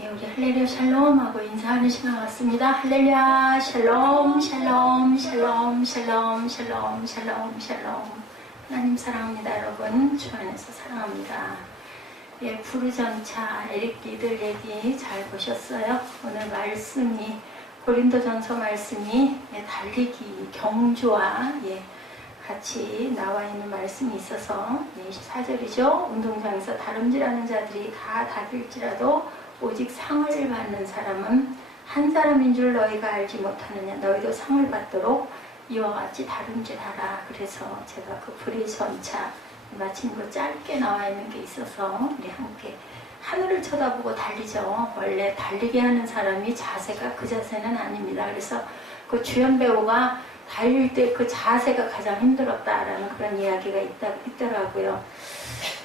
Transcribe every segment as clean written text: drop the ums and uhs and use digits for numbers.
예, 우리 할렐루야 샬롬 하고 인사하는 시간 같습니다. 할렐루야 샬롬 샬롬 샬롬 샬롬 샬롬 샬롬 샬롬. 하나님 사랑합니다. 여러분 주 안에서 사랑합니다. 예, 부르전차 에릭리들 얘기 잘 보셨어요? 오늘 말씀이 고린도전서 말씀이 달리기 경주와 같이 나와 있는 말씀이 있어서 24절이죠. 운동장에서 다름질하는 자들이 다 다를지라도 오직 상을 받는 사람은 한 사람인 줄 너희가 알지 못하느냐. 너희도 상을 받도록 이와 같이 다름질하라. 그래서 제가 그 불의 전차 마침 그 짧게 나와 있는 게 있어서 우리 함께 하늘을 쳐다보고 달리죠. 원래 달리게 하는 사람이 자세가 그 자세는 아닙니다. 그래서 그 주연 배우가 달릴 때 그 자세가 가장 힘들었다라는 그런 이야기가 있더라고요.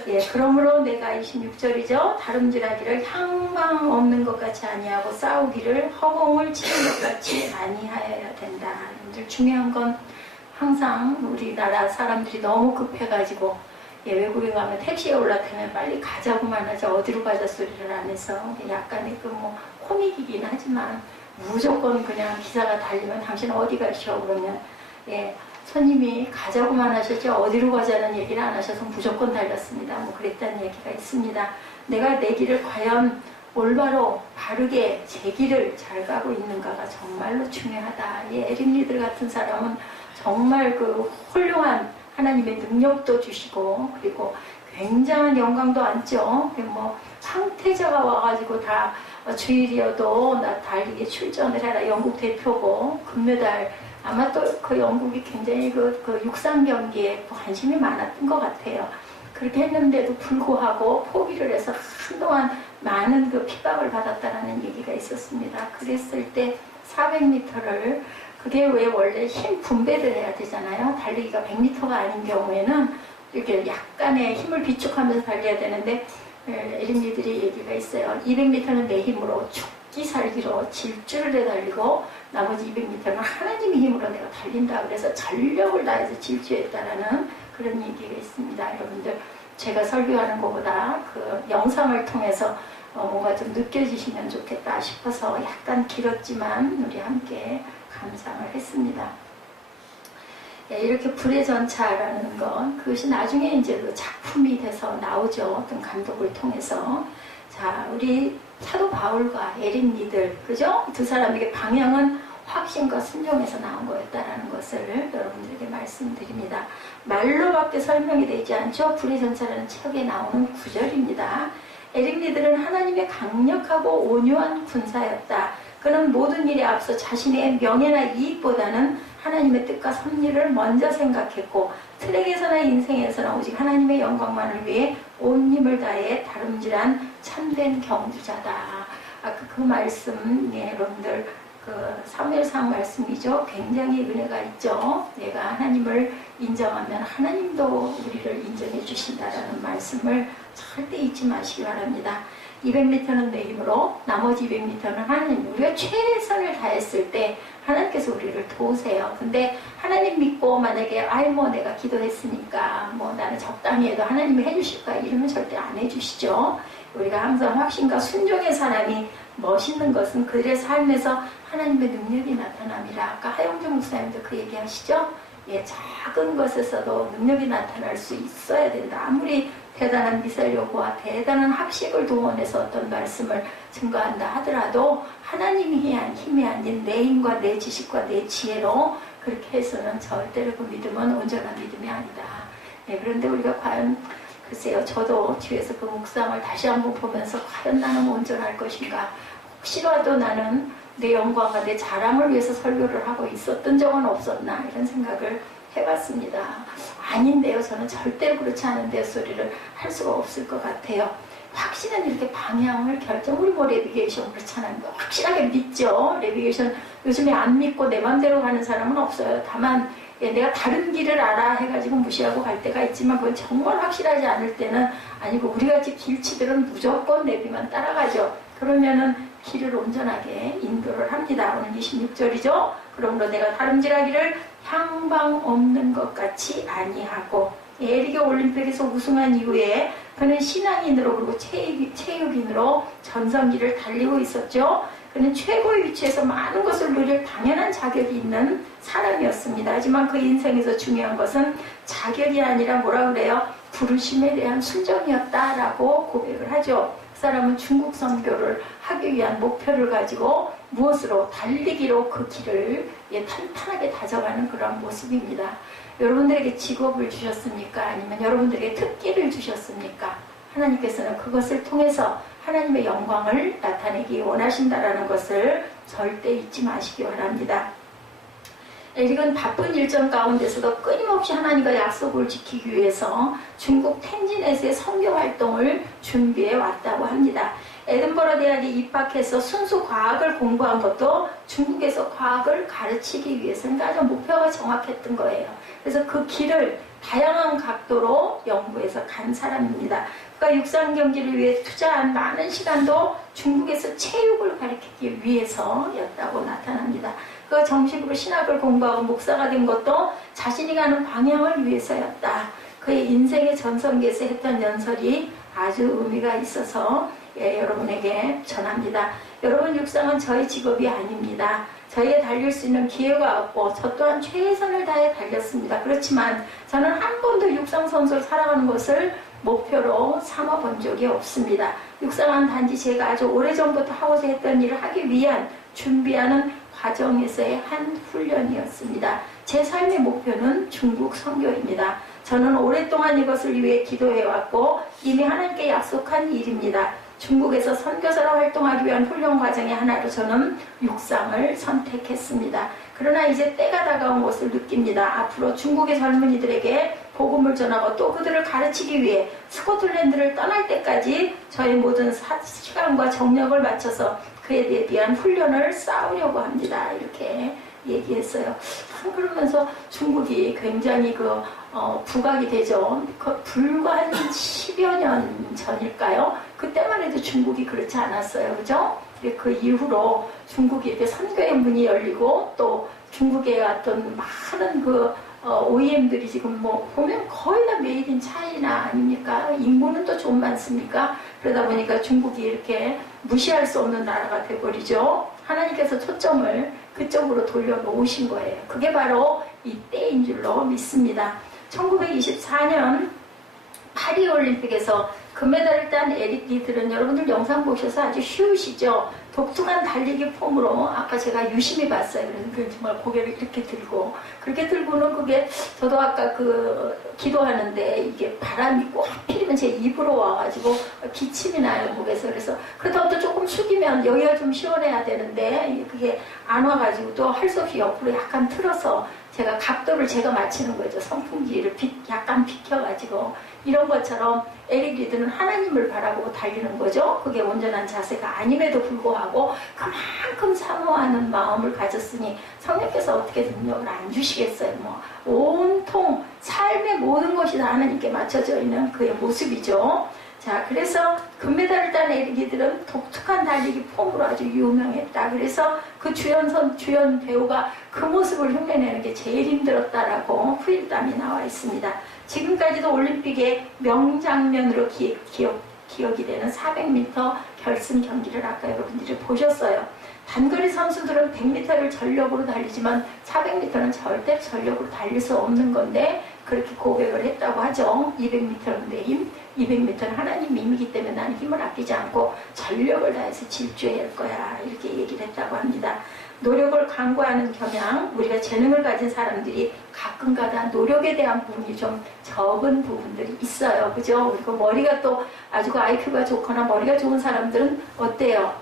예, 그러므로 내가 26절이죠. 다름질하기를 향방 없는 것 같이 아니하고 싸우기를 허공을 치는 것 같이 아니하여야 된다. 중요한 건 항상 우리나라 사람들이 너무 급해가지고 외국에 가면 택시에 올라타면 빨리 가자고만 하지 어디로 가자 소리를 안 해서 약간의 그 코믹이긴 하지만 무조건 그냥 기사가 달리면 당신 어디 가시오 그러면 손님이 가자고만 하셨죠. 어디로 가자는 얘기를 안 하셔서 무조건 달렸습니다. 그랬다는 얘기가 있습니다. 내가 내 길을 과연 올바로 바르게 제 길을 잘 가고 있는가가 정말로 중요하다. 에릭리들 같은 사람은 정말 그 훌륭한 하나님의 능력도 주시고 그리고 굉장한 영광도 안죠. 황태자가 와가지고 다 주일이어도 나 달리기 출전을 해라. 영국 대표고 금메달 아마 또 그 영국이 굉장히 그 육상 경기에 관심이 많았던 것 같아요. 그렇게 했는데도 불구하고 포기를 해서 한동안 많은 그 핍박을 받았다라는 얘기가 있었습니다. 그랬을 때 400m를 그게 왜 원래 힘 분배를 해야 되잖아요. 달리기가 100m가 아닌 경우에는 이렇게 약간의 힘을 비축하면서 달려야 되는데 에릭리들의 얘기가 있어요. 200m는 내 힘으로 죽기 살기로 질주를 해 달리고 나머지 200m는 하나님의 힘으로 내가 달린다. 그래서 전력을 다해서 질주했다라는 그런 얘기가 있습니다. 여러분들 제가 설교하는 것보다 그 영상을 통해서 뭔가 좀 느껴지시면 좋겠다 싶어서 약간 길었지만 우리 함께 감상을 했습니다. 이렇게 불의 전차라는 건 그것이 나중에 이제 그 작품이 돼서 나오죠. 어떤 감독을 통해서. 자, 우리 사도 바울과 에릭리들, 그죠? 두 사람에게 방향은 확신과 순종에서 나온 거였다라는 것을 여러분들에게 말씀드립니다. 말로밖에 설명이 되지 않죠. 불의 전차라는 책에 나오는 구절입니다. 에릭리들은 하나님의 강력하고 온유한 군사였다. 그는 모든 일에 앞서 자신의 명예나 이익보다는 하나님의 뜻과 섭리를 먼저 생각했고 트랙에서나 인생에서나 오직 하나님의 영광만을 위해 온 힘을 다해 다름질한 참된 경주자다. 아까 그 말씀 여러분들 그 사무엘상 말씀이죠. 굉장히 은혜가 있죠. 내가 하나님을 인정하면 하나님도 우리를 인정해 주신다라는 말씀을 절대 잊지 마시기 바랍니다. 200m는 내 힘으로 나머지 200m는 하나님. 우리가 최선을 다했을 때 하나님께서 우리를 도우세요. 근데 하나님 믿고 만약에 내가 기도했으니까 나는 적당히 해도 하나님이 해주실까 이러면 절대 안 해주시죠. 우리가 항상 확신과 순종의 사람이 멋있는 것은 그들의 삶에서 하나님의 능력이 나타남이라. 아까 하영주 목사님도 그 얘기 하시죠. 작은 것에서도 능력이 나타날 수 있어야 된다. 아무리 대단한 미사일 요구와 대단한 학식을 동원해서 어떤 말씀을 증거한다 하더라도 하나님이 한 힘이 아닌 내 힘과 내 지식과 내 지혜로 그렇게 해서는 절대로 그 믿음은 온전한 믿음이 아니다. 그런데 우리가 과연 글쎄요, 저도 뒤에서 그 묵상을 다시 한번 보면서 과연 나는 온전할 것인가. 혹시라도 나는 내 영광과 내 자랑을 위해서 설교를 하고 있었던 적은 없었나 이런 생각을 해봤습니다. 아닌데요. 저는 절대로 그렇지 않은데 소리를 할 수가 없을 것 같아요. 확실한 이렇게 방향을 우리 내비게이션 그렇잖아요. 확실하게 믿죠. 내비게이션 요즘에 안 믿고 내 맘대로 가는 사람은 없어요. 다만 내가 다른 길을 알아 해가지고 무시하고 갈 때가 있지만 그건 정말 확실하지 않을 때는 아니고 우리같이 길치들은 무조건 내비만 따라가죠. 그러면은 길을 온전하게 인도를 합니다. 오늘 26절이죠. 그러므로 내가 다름질하기를 향방 없는 것 같이 아니하고 리게 올림픽에서 우승한 이후에 그는 신앙인으로 그리고 체육인으로 전성기를 달리고 있었죠. 그는 최고의 위치에서 많은 것을 누릴 당연한 자격이 있는 사람이었습니다. 하지만 그 인생에서 중요한 것은 자격이 아니라 뭐라 그래요? 부르심에 대한 순종이었다라고 고백을 하죠. 그 사람은 중국 선교를 하기 위한 목표를 가지고 무엇으로? 달리기로 그 길을 탄탄하게 다져가는 그런 모습입니다. 여러분들에게 직업을 주셨습니까? 아니면 여러분들에게 특기를 주셨습니까? 하나님께서는 그것을 통해서 하나님의 영광을 나타내기 원하신다라는 것을 절대 잊지 마시기 바랍니다. 에릭은 바쁜 일정 가운데서도 끊임없이 하나님과 약속을 지키기 위해서 중국 텐진에서의 선교 활동을 준비해 왔다고 합니다. 에든버러 대학에 입학해서 순수 과학을 공부한 것도 중국에서 과학을 가르치기 위해서는 아주 목표가 정확했던 거예요. 그래서 그 길을 다양한 각도로 연구해서 간 사람입니다. 그가 육상 경기를 위해 투자한 많은 시간도 중국에서 체육을 가르치기 위해서였다고 나타납니다. 그가 정식으로 신학을 공부하고 목사가 된 것도 자신이 가는 방향을 위해서였다. 그의 인생의 전성기에서 했던 연설이 아주 의미가 있어서 여러분에게 전합니다. 여러분, 육상은 저희 직업이 아닙니다. 저희에 달릴 수 있는 기회가 없고 저 또한 최선을 다해 달렸습니다. 그렇지만 저는 한 번도 육상 선수를 살아가는 것을 목표로 삼아본 적이 없습니다. 육상은 단지 제가 아주 오래전부터 하고자 했던 일을 하기 위한 준비하는 과정에서의 한 훈련이었습니다. 제 삶의 목표는 중국 선교입니다. 저는 오랫동안 이것을 위해 기도해왔고 이미 하나님께 약속한 일입니다. 중국에서 선교사로 활동하기 위한 훈련 과정의 하나로 저는 육상을 선택했습니다. 그러나 이제 때가 다가온 것을 느낍니다. 앞으로 중국의 젊은이들에게 복음을 전하고 또 그들을 가르치기 위해 스코틀랜드를 떠날 때까지 저의 모든 시간과 정력을 바쳐서 그에 대한 훈련을 쌓으려고 합니다. 이렇게 얘기했어요. 그러면서 중국이 굉장히 부각이 되죠. 불과 한 10여 년 전일까요? 그때만 해도 중국이 그렇지 않았어요. 그죠? 그 이후로 중국이 이렇게 선교의 문이 열리고 또 중국에 왔던 많은 OEM들이 지금 보면 거의 다 메이드 인 차이나 아닙니까? 인구는 또 좀 많습니까? 그러다 보니까 중국이 이렇게 무시할 수 없는 나라가 돼버리죠. 하나님께서 초점을 그쪽으로 돌려놓으신 거예요. 그게 바로 이때인 줄로 믿습니다. 1924년 파리올림픽에서 금메달을 딴 에릭 리들은 여러분들 영상 보셔서 아주 쉬우시죠? 독특한 달리기 폼으로 아까 제가 유심히 봤어요. 그래서 정말 고개를 이렇게 들고 그렇게 들고는 그게 저도 아까 기도하는데 이게 바람이 꼭 하필이면 제 입으로 와가지고 기침이 나요 목에서. 그래서 그렇다고 또 조금 숙이면 여기가 좀 시원해야 되는데 그게 안 와가지고 또 할 수 없이 옆으로 약간 틀어서 제가 각도를 제가 맞추는 거죠. 선풍기를 약간 비켜가지고. 이런 것처럼 에릭 리드는 하나님을 바라보고 달리는 거죠. 그게 온전한 자세가 아님에도 불구하고 그만큼 사모하는 마음을 가졌으니 성령께서 어떻게 능력을 안 주시겠어요. 온통 삶의 모든 것이 다 하나님께 맞춰져 있는 그의 모습이죠. 자, 그래서 금메달을 딴 에릭 리드는 독특한 달리기 폼으로 아주 유명했다. 그래서 그 주연 배우가 그 모습을 흉내내는 게 제일 힘들었다라고 후일담이 나와 있습니다. 지금까지도 올림픽의 명장면으로 기억이 되는 400m 결승 경기를 아까 여러분들이 보셨어요. 단거리 선수들은 100m를 전력으로 달리지만 400m는 절대 전력으로 달릴 수 없는 건데 그렇게 고백을 했다고 하죠. 200m는 내 힘, 200m는 하나님의 힘이기 때문에 나는 힘을 아끼지 않고 전력을 다해서 질주해야 할 거야. 이렇게 얘기를 했다고 합니다. 노력을 강구하는 경향, 우리가 재능을 가진 사람들이 가끔가다 노력에 대한 부분이 좀 적은 부분들이 있어요. 그죠? 그리고 머리가 또 아주 IQ가 좋거나 머리가 좋은 사람들은 어때요?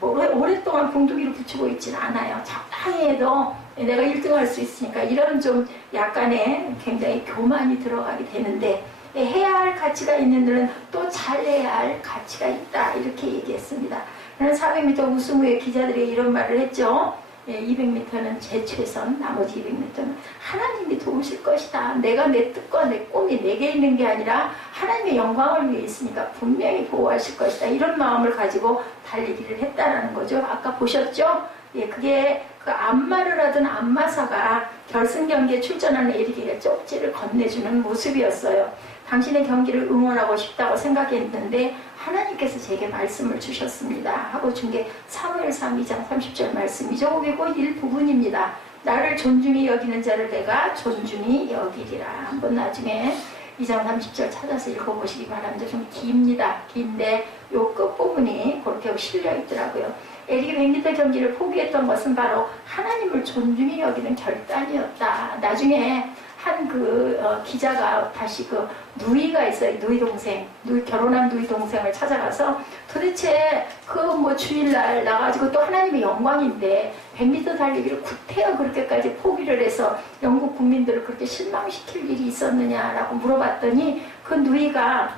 오랫동안 봉두기를 붙이고 있지는 않아요. 적당히 해도 내가 1등 할 수 있으니까 이런 좀 약간의 굉장히 교만이 들어가게 되는데 해야 할 가치가 있는 데는 또 잘해야 할 가치가 있다. 이렇게 얘기했습니다. 400m 우승 후에 기자들에게 이런 말을 했죠. 200m는 제 최선, 나머지 200m는 하나님이 도우실 것이다. 내가 내 뜻과 내 꿈이 내게 있는 게 아니라 하나님의 영광을 위해 있으니까 분명히 보호하실 것이다. 이런 마음을 가지고 달리기를 했다라는 거죠. 아까 보셨죠? 예, 그게 그 안마를 하던 안마사가 결승 경기에 출전하는 에릭에게 쪽지를 건네주는 모습이었어요. 당신의 경기를 응원하고 싶다고 생각했는데 하나님께서 제게 말씀을 주셨습니다. 하고 준 게 사무엘상 2장 30절 말씀이죠. 그게 그 일부분입니다. 나를 존중히 여기는 자를 내가 존중히 여기리라. 한번 나중에 2장 30절 찾아서 읽어보시기 바랍니다. 좀 깁니다. 긴데 요 끝부분이 그렇게 실려 있더라고요. 에릭이 100m 경기를 포기했던 것은 바로 하나님을 존중히 여기는 결단이었다. 나중에 한 기자가 다시 누이가 있어요. 누이 동생. 결혼한 누이 동생을 찾아가서 도대체 주일날 나가지고 또 하나님의 영광인데 100m 달리기를 구태여 그렇게까지 포기를 해서 영국 국민들을 그렇게 실망시킬 일이 있었느냐라고 물어봤더니 그 누이가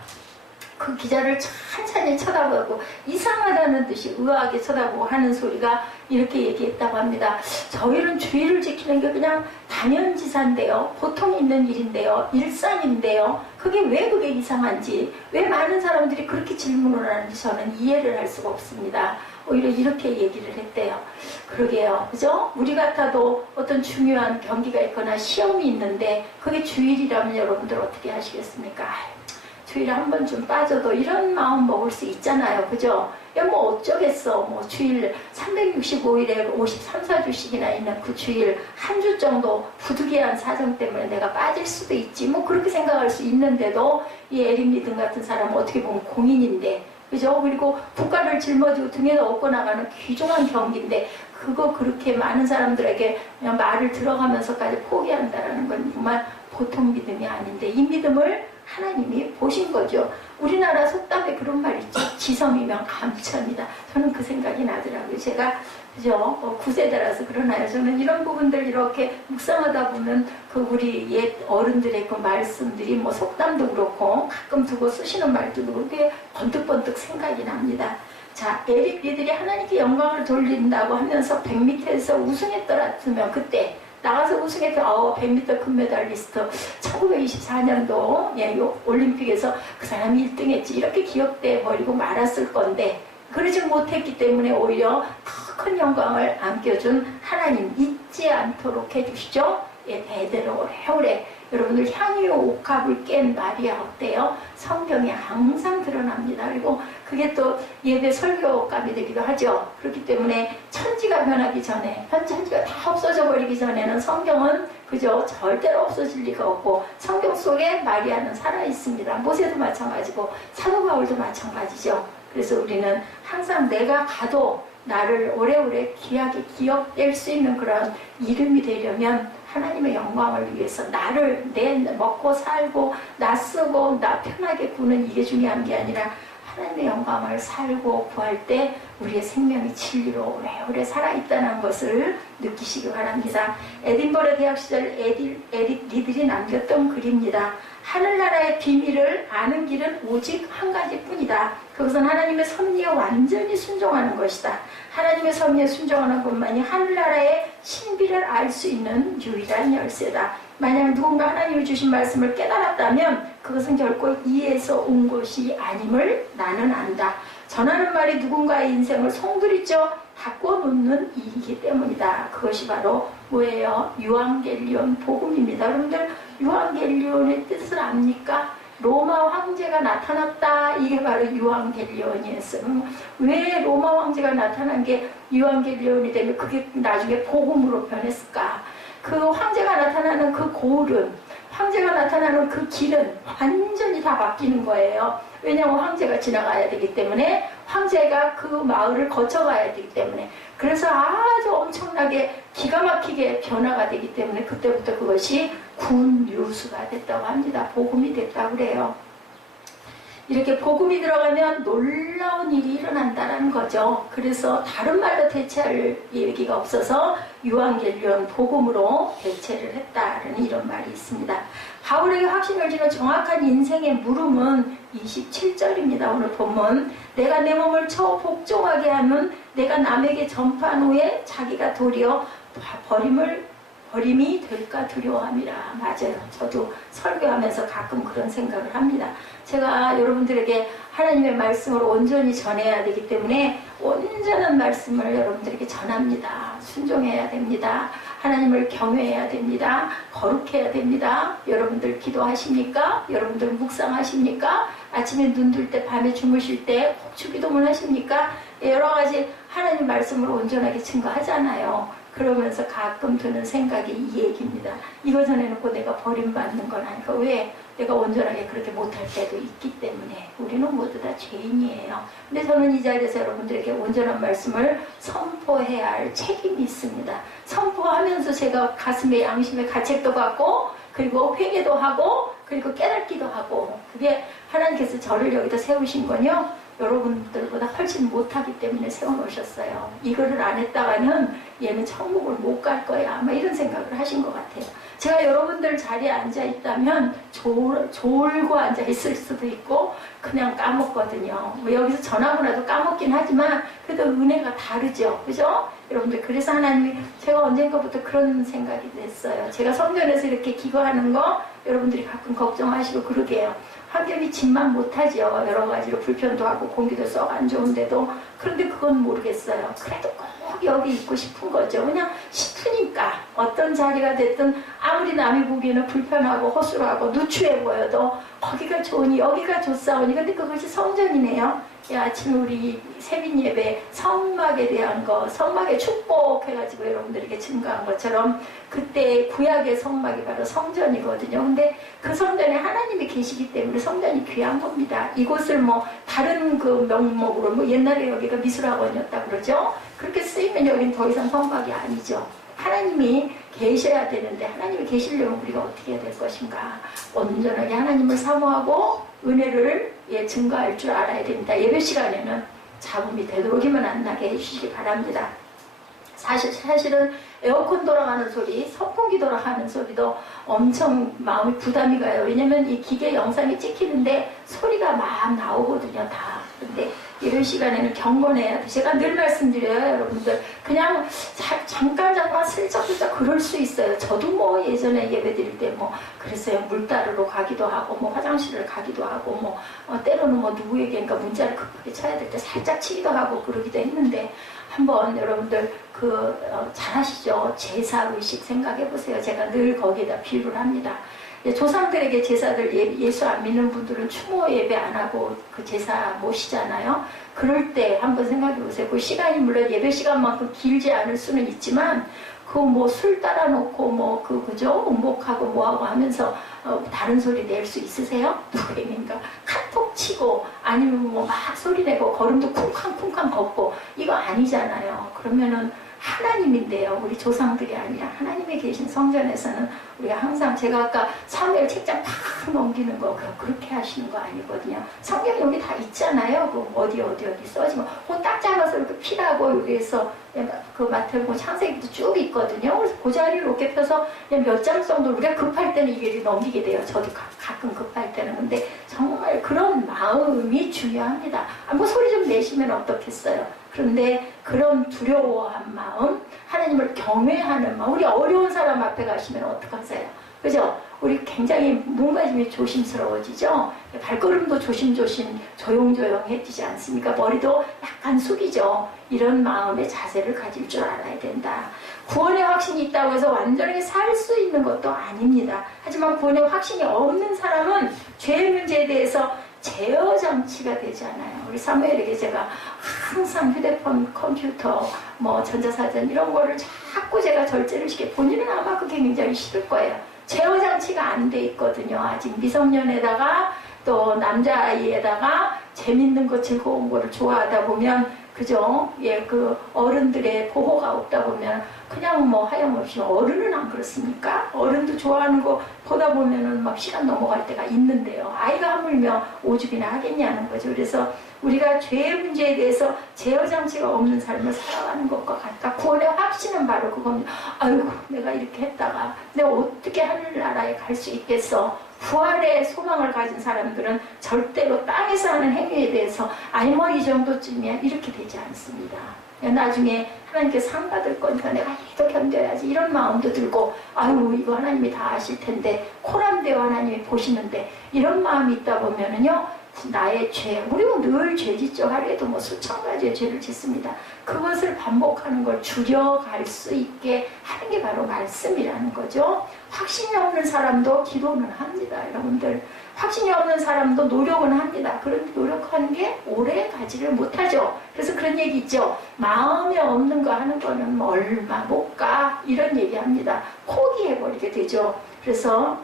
그 기자를 찬찬히 쳐다보고 이상하다는 듯이 의아하게 쳐다보고 하는 소리가 이렇게 얘기했다고 합니다. 저희는 주의를 지키는 게 그냥 당연지사인데요. 보통 있는 일인데요. 일상인데요. 그게 이상한지, 왜 많은 사람들이 그렇게 질문을 하는지 저는 이해를 할 수가 없습니다. 오히려 이렇게 얘기를 했대요. 그러게요. 그죠? 우리 같아도 어떤 중요한 경기가 있거나 시험이 있는데 그게 주일이라면 여러분들 어떻게 하시겠습니까? 주일에 한 번쯤 빠져도 이런 마음 먹을 수 있잖아요. 그죠? 야, 어쩌겠어. 주일 365일에 53, 4주씩이나 있는 그 주일 한 주 정도 부득이한 사정 때문에 내가 빠질 수도 있지. 그렇게 생각할 수 있는데도 이 에릭 리든 같은 사람은 어떻게 보면 공인인데, 그죠? 그리고 국가를 짊어지고 등에다 업고 나가는 귀중한 경기인데 그거 그렇게 많은 사람들에게 그냥 말을 들어가면서까지 포기한다는 건 정말 보통 믿음이 아닌데 이 믿음을 하나님이 보신 거죠. 우리나라 속담에 그런 말 있죠. 지성이면 감천이다. 저는 그 생각이 나더라고요. 제가 그죠? 9세대라서 그러나요. 저는 이런 부분들 이렇게 묵상하다 보면 우리 옛 어른들의 그 말씀들이 속담도 그렇고 가끔 두고 쓰시는 말도 그렇게 번뜩번뜩 생각이 납니다. 자, 에릭 리들이 하나님께 영광을 돌린다고 하면서 100m에서 우승했더라면 그때 나가서 우승했던 100m 금메달리스트 1924년도 올림픽에서 그 사람이 1등했지 이렇게 기억돼 버리고 말았을 건데 그러지 못했기 때문에 오히려 더 큰 영광을 안겨준 하나님 잊지 않도록 해주시죠. 대대로 오래오래 여러분들 향유 옥합을 깬 마리아 어때요? 성경에 항상 드러납니다. 그리고 그게 또 예배 설교감이 되기도 하죠. 그렇기 때문에 천지가 변하기 전에 천지가 다 없어져 버리기 전에는 성경은 그죠? 절대로 없어질 리가 없고 성경 속에 마리아는 살아있습니다. 모세도 마찬가지고 사도 바울도 마찬가지죠. 그래서 우리는 항상 내가 가도 나를 오래오래 귀하게 기억될 수 있는 그런 이름이 되려면 하나님의 영광을 위해서 나를 먹고 살고 나 쓰고 나 편하게 구는 이게 중요한 게 아니라 하나님의 영광을 살고 구할 때 우리의 생명이 진리로 오래오래 살아있다는 것을 느끼시기 바랍니다. 에딘버러 대학 시절 에릭 리들이 남겼던 글입니다. 하늘나라의 비밀을 아는 길은 오직 한 가지뿐이다. 그것은 하나님의 섭리에 완전히 순종하는 것이다. 하나님의 섭리에 순종하는 것만이 하늘나라의 신비를 알 수 있는 유일한 열쇠다. 만약 누군가 하나님이 주신 말씀을 깨달았다면 그것은 결코 이에서 온 것이 아님을 나는 안다. 전하는 말이 누군가의 인생을 송두리째 바꿔놓는 일이기 때문이다. 그것이 바로 뭐예요? 유앙겔리온 복음입니다. 여러분들 유앙겔리온의 뜻을 압니까? 로마 황제가 나타났다. 이게 바로 유앙겔리온이었어요. 왜 로마 황제가 나타난 게 유앙겔리온이 되면 그게 나중에 복음으로 변했을까? 그 황제가 나타나는 그 고을은, 황제가 나타나는 그 길은 완전히 다 바뀌는 거예요. 왜냐하면 황제가 지나가야 되기 때문에, 황제가 그 마을을 거쳐가야 되기 때문에, 그래서 아주 엄청나게 기가 막히게 변화가 되기 때문에 그때부터 그것이 군유수가 됐다고 합니다. 복음이 됐다고 그래요. 이렇게 복음이 들어가면 놀라운 일이 일어난다는 거죠. 그래서 다른 말로 대체할 얘기가 없어서 유앙겔리온 복음으로 대체를 했다는 이런 말이 있습니다. 바울에게 확신을 주는 정확한 인생의 물음은 27절입니다. 오늘 본문. 내가 내 몸을 쳐 복종하게 하면 내가 남에게 전파한 후에 자기가 도리어 버림이 될까 두려워함이라. 맞아요. 저도 설교하면서 가끔 그런 생각을 합니다. 제가 여러분들에게 하나님의 말씀을 온전히 전해야 되기 때문에 온전한 말씀을 여러분들에게 전합니다. 순종해야 됩니다. 하나님을 경외해야 됩니다. 거룩해야 됩니다. 여러분들 기도하십니까? 여러분들 묵상하십니까? 아침에 눈 뜰 때, 밤에 주무실 때 꼭 주기도문 하십니까? 여러 가지 하나님 말씀을 온전하게 증거하잖아요. 그러면서 가끔 드는 생각이 이 얘기입니다. 이거 전해놓고 내가 버림받는 건 아니고, 왜? 내가 온전하게 그렇게 못할 때도 있기 때문에. 우리는 모두 다 죄인이에요. 근데 저는 이 자리에서 여러분들에게 온전한 말씀을 선포해야 할 책임이 있습니다. 선포하면서 제가 가슴에 양심의 가책도 받고, 그리고 회개도 하고, 그리고 깨닫기도 하고, 그게 하나님께서 저를 여기다 세우신 건요, 여러분들보다 훨씬 못하기 때문에 세워놓으셨어요. 이거를 안 했다가는 얘는 천국을 못 갈 거야, 아마 이런 생각을 하신 것 같아요. 제가 여러분들 자리에 앉아있다면 졸고 앉아있을 수도 있고 그냥 까먹거든요. 뭐 여기서 전하고 나도 까먹긴 하지만 그래도 은혜가 다르죠. 그죠? 여러분들, 그래서 하나님이, 제가 언젠가부터 그런 생각이 됐어요. 제가 성전에서 이렇게 기도하는 거 여러분들이 가끔 걱정하시고 그러게요. 환경이 집만 못하죠. 여러 가지로 불편도 하고 공기도 썩 안 좋은데도. 그런데 그건 모르겠어요. 그래도 꼭 여기 있고 싶은 거죠. 그냥 싶으니까. 어떤 자리가 됐든 아무리 남이 보기에는 불편하고 허술하고 누추해 보여도 거기가 좋으니 여기가 좋사오니. 근데 그것이 성전이네요. 아침에 우리 세빈 예배 성막에 대한 거, 성막의 축복 해가지고 여러분들에게 증거한 것처럼 그때 구약의 성막이 바로 성전이거든요. 근데 그 성전에 하나님이 계시기 때문에 성전이 귀한 겁니다. 이곳을 뭐 다른 그 명목으로, 뭐 옛날에 여기가 미술학원이었다 그러죠. 그렇게 쓰이면 여긴 더 이상 성막이 아니죠. 하나님이 계셔야 되는데, 하나님이 계시려면 우리가 어떻게 해야 될 것인가? 온전하게 하나님을 사모하고 은혜를 증거할 줄 알아야 됩니다. 예배 시간에는 잡음이 되도록이면 안 나게 해주시기 바랍니다. 사실은 에어컨 돌아가는 소리, 선풍기 돌아가는 소리도 엄청 마음이 부담이 가요. 왜냐면 이 기계 영상이 찍히는데 소리가 막 나오거든요, 다. 근데 이런 시간에는 경건해야 돼. 제가 늘 말씀드려요, 여러분들. 그냥 잠깐 슬쩍슬쩍 그럴 수 있어요. 저도 뭐 예전에 예배 드릴 때 뭐 그랬어요. 물 따르러 가기도 하고, 뭐 화장실을 가기도 하고, 뭐 때로는 뭐 누구에게인가 문자를 급하게 쳐야 될 때 살짝 치기도 하고 그러기도 했는데, 한번 여러분들 잘하시죠? 제사의식 생각해 보세요. 제가 늘 거기에다 비유를 합니다. 조상들에게 제사들, 예수 안 믿는 분들은 추모 예배 안 하고 그 제사 모시잖아요. 그럴 때 한번 생각해 보세요. 그 시간이 물론 예배 시간만큼 길지 않을 수는 있지만, 그 뭐 술 따라 놓고 그죠? 음복하고 뭐하고 하면서 다른 소리 낼 수 있으세요? 누구에게인가 카톡 치고 아니면 뭐 막 소리 내고 걸음도 쿵쾅쿵쾅 걷고, 이거 아니잖아요. 그러면은 하나님인데요. 우리 조상들이 아니라 하나님이 계신 성전에서는 우리가 항상, 제가 아까 사무엘 책장 팍 넘기는 거 그렇게 하시는 거 아니거든요. 성경이 여기 다 있잖아요. 그 어디 써지면 딱 잡아서 이렇게 피라고 여기에서 그 마태복음 창세기도 쭉 있거든요. 그래서 그 자리를 이렇게 펴서 몇 장 정도 우리가 급할 때는 이게 넘기게 돼요. 저도 가끔 급할 때는. 근데 정말 그런 마음이 중요합니다. 뭐 소리 좀 내시면 어떻겠어요. 그런데 그런 두려워한 마음, 하나님을 경외하는 마음, 우리 어려운 사람 앞에 가시면 어떡하세요? 그죠? 우리 굉장히 몸가짐이 조심스러워지죠? 발걸음도 조심조심 조용조용해지지 않습니까? 머리도 약간 숙이죠? 이런 마음의 자세를 가질 줄 알아야 된다. 구원의 확신이 있다고 해서 완전히 살 수 있는 것도 아닙니다. 하지만 구원의 확신이 없는 사람은 죄의 문제에 대해서 제어 장치가 되잖아요. 우리 사무엘에게 제가 항상 휴대폰, 컴퓨터, 뭐 전자사전 이런 거를 자꾸 제가 절제를 시켜. 본인은 아마 그게 굉장히 싫을 거예요. 제어 장치가 안 돼 있거든요. 아직 미성년에다가 또 남자아이에다가 재밌는 거, 즐거운 거를 좋아하다 보면, 그죠? 그 어른들의 보호가 없다 보면 그냥 뭐 하염없이, 어른은 안 그렇습니까? 어른도 좋아하는 거 보다 보면은 막 시간 넘어갈 때가 있는데요. 아이가 하물며 오죽이나 하겠냐는 거죠. 그래서 우리가 죄의 문제에 대해서 제어장치가 없는 삶을 살아가는 것과 같다. 구원의 확신은 바로 그겁니다. 아이고, 내가 이렇게 했다가 내가 어떻게 하늘나라에 갈 수 있겠어? 부활의 소망을 가진 사람들은 절대로 땅에서 하는 행위에 대해서 아니 뭐 이 정도쯤이야 이렇게 되지 않습니다. 나중에 하나님께 상 받을 거니까 내가 이도 견뎌야지 이런 마음도 들고 아유 이거 하나님이 다 아실 텐데 코람되어 하나님이 보시는데 이런 마음이 있다 보면은요 나의 죄, 우리는 늘 죄짓죠. 하루에도 뭐 수천 가지의 죄를 짓습니다. 그것을 반복하는 걸 줄여갈 수 있게 하는 게 바로 말씀이라는 거죠. 확신이 없는 사람도 기도는 합니다. 여러분들 확신이 없는 사람도 노력은 합니다. 그런데 노력하는 게 오래 가지를 못하죠. 그래서 그런 얘기 있죠. 마음에 없는 거 하는 거는 뭐 얼마 못 가 이런 얘기합니다. 포기해버리게 되죠. 그래서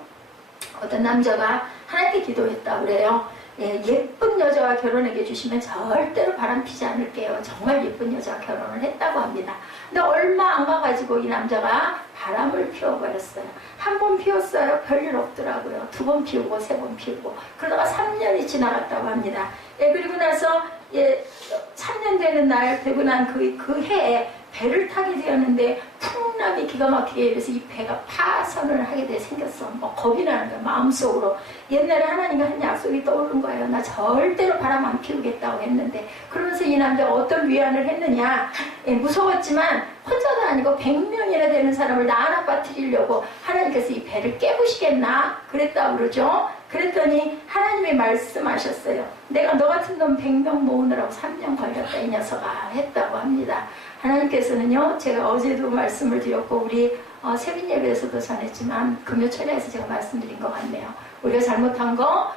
어떤 남자가 하나님께 기도했다 그래요. 예쁜 여자와 결혼하게 해주시면 절대로 바람피지 않을게요. 정말 예쁜 여자와 결혼을 했다고 합니다. 근데 얼마 안 가가지고 이 남자가 바람을 피워버렸어요. 한 번 피웠어요. 별일 없더라고요. 두 번 피우고 세 번 피우고 그러다가 3년이 지나갔다고 합니다. 그리고 나서 3년 되는 날 되고 난 그 해에 배를 타게 되었는데 풍랑이 기가 막히게 이래서 이 배가 파선을 하게 돼 생겼어. 뭐 겁이 나는 거야 마음속으로. 옛날에 하나님이 한 약속이 떠오른 거예요. 나 절대로 바람 안 피우겠다고 했는데 그러면서 이 남자가 어떤 위안을 했느냐. 무서웠지만 혼자도 아니고 100명이나 되는 사람을 나 하나 빠뜨리려고 하나님께서 이 배를 깨부시겠나 그랬다고 그러죠. 그랬더니 하나님이 말씀하셨어요. 내가 너 같은 놈 100명 모으느라고 3년 걸렸다 이 녀석아 했다고 합니다. 하나님께서는요 제가 어제도 말씀을 드렸고 우리 세빈 예배에서도 전했지만 금요철야에서 제가 말씀드린 것 같네요. 우리가 잘못한 거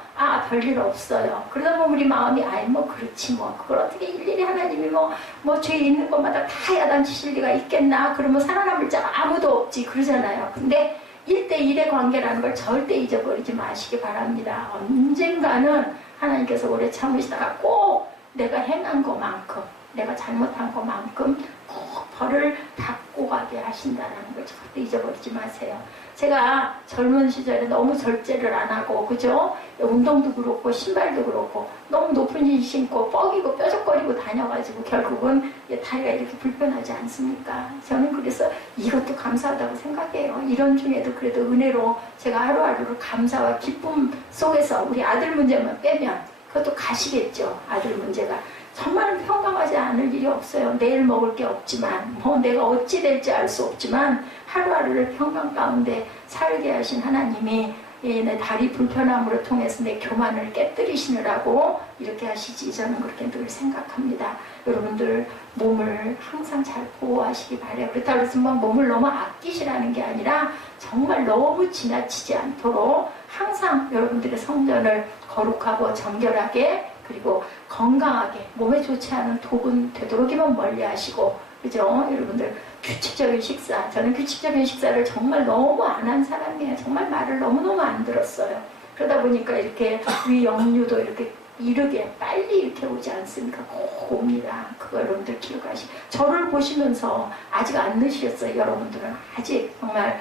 별일 없어요. 그러다 보면 우리 마음이 아이 뭐 그렇지 뭐 그걸 어떻게 일일이 하나님이 뭐 죄 있는 것마다 다 야단치실 리가 있겠나. 그러면 살아남을 자가 아무도 없지 그러잖아요. 근데 1대1의 관계라는 걸 절대 잊어버리지 마시기 바랍니다. 언젠가는 하나님께서 오래 참으시다가 꼭 내가 행한 것만큼 내가 잘못한 것만큼 꼭 벌을 받고 가게 하신다는 걸 절대 잊어버리지 마세요. 제가 젊은 시절에 너무 절제를 안 하고 그죠? 운동도 그렇고 신발도 그렇고 너무 높은 힐 신고 뻐기고 뾰족거리고 다녀가지고 결국은 다리가 이렇게 불편하지 않습니까? 저는 그래서 이것도 감사하다고 생각해요. 이런 중에도 그래도 은혜로 제가 하루하루를 감사와 기쁨 속에서 우리 아들 문제만 빼면 그것도 가시겠죠. 아들 문제가. 정말은 평강하지 않을 일이 없어요. 내일 먹을 게 없지만 내가 어찌 될지 알 수 없지만 하루하루를 평강 가운데 살게 하신 하나님이 내 다리 불편함으로 통해서 내 교만을 깨뜨리시느라고 이렇게 하시지 저는 그렇게 늘 생각합니다. 여러분들 몸을 항상 잘 보호하시기 바래요. 그렇다고 해서 몸을 너무 아끼시라는 게 아니라 정말 너무 지나치지 않도록 항상 여러분들의 성전을 거룩하고 정결하게 그리고 건강하게 몸에 좋지 않은 독은 되도록이면 멀리 하시고 그죠? 여러분들 규칙적인 식사 저는 규칙적인 식사를 정말 너무 안 한 사람이에요. 정말 말을 너무너무 안 들었어요. 그러다 보니까 이렇게 위 역류도 이렇게 이르게 빨리 이렇게 오지 않습니까? 꼭 옵니다. 그거 여러분들 기억하시. 저를 보시면서 아직 안 늦으셨어요. 여러분들은 아직 정말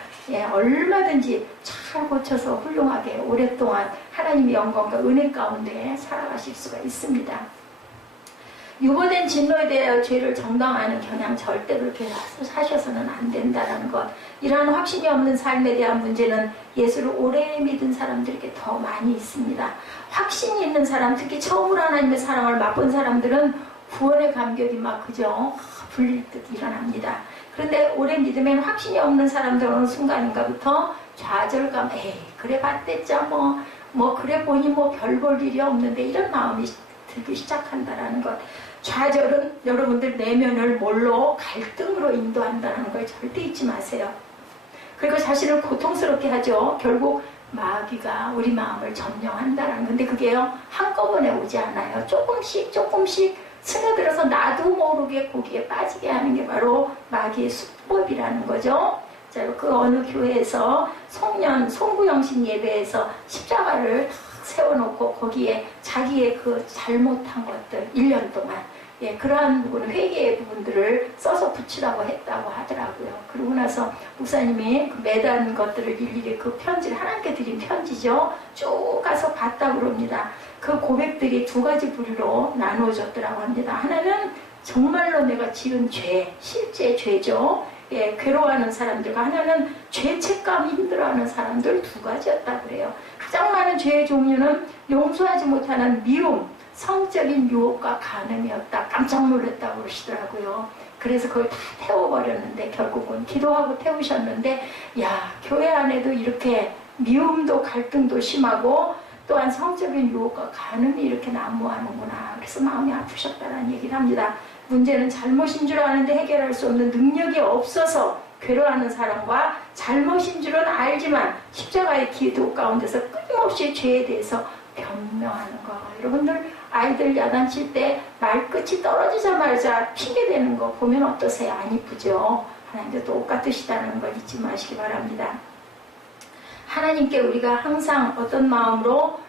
얼마든지 잘 고쳐서 훌륭하게 오랫동안 하나님의 영광과 은혜 가운데 살아가실 수가 있습니다. 유보된 진노에 대하여 죄를 정당화하는 경향 절대 그렇게 사셔서는 안 된다는 것. 이러한 확신이 없는 삶에 대한 문제는 예수를 오래 믿은 사람들에게 더 많이 있습니다. 확신이 있는 사람, 특히 처음으로 하나님의 사랑을 맛본 사람들은 구원의 감격이 막 그저 불릴 듯 일어납니다. 그런데 오래 믿으면 확신이 없는 사람들 어느 순간인가부터 좌절감, 그래 봤댔자 그래 보니 별 볼 일이 없는데 이런 마음이 들기 시작한다는 것. 좌절은 여러분들 내면을 뭘로 갈등으로 인도한다는 걸 절대 잊지 마세요. 그리고 자신을 고통스럽게 하죠. 결국 마귀가 우리 마음을 점령한다는 건데 그게요 한꺼번에 오지 않아요. 조금씩 스며들어서 나도 모르게 거기에 빠지게 하는 게 바로 마귀의 수법이라는 거죠. 자, 그 어느 교회에서 송구영신 예배에서 십자가를 세워놓고 거기에 자기의 그 잘못한 것들 1년 동안 그러한 부분 회개의 부분들을 써서 붙이라고 했다고 하더라고요. 그러고 나서 목사님이 그 매단 것들을 일일이 그 편지를 하나님께 드린 편지죠. 쭉 가서 봤다고 그럽니다. 그 고백들이 두 가지 부류로 나누어졌더라고 합니다. 하나는 정말로 내가 지은 죄, 실제 죄죠. 예, 괴로워하는 사람들과 하나는 죄책감이 힘들어하는 사람들 두 가지였다 그래요. 가장 많은 죄의 종류는 용서하지 못하는 미움, 성적인 유혹과 간음이었다. 깜짝 놀랐다고 그러시더라고요. 그래서 그걸 다 태워버렸는데 결국은 기도하고 태우셨는데 야, 교회 안에도 이렇게 미움도 갈등도 심하고 또한 성적인 유혹과 간음이 이렇게 난무하는구나. 그래서 마음이 아프셨다는 얘기를 합니다. 문제는 잘못인 줄 아는데 해결할 수 없는 능력이 없어서 괴로워하는 사람과 잘못인 줄은 알지만 십자가의 기도 가운데서 끊임없이 죄에 대해서 변명하는 거. 여러분들 아이들 야단칠 때 말끝이 떨어지자마자 핑계대는 거 보면 어떠세요? 안 이쁘죠? 하나님도 똑같으시다는 걸 잊지 마시기 바랍니다. 하나님께 우리가 항상 어떤 마음으로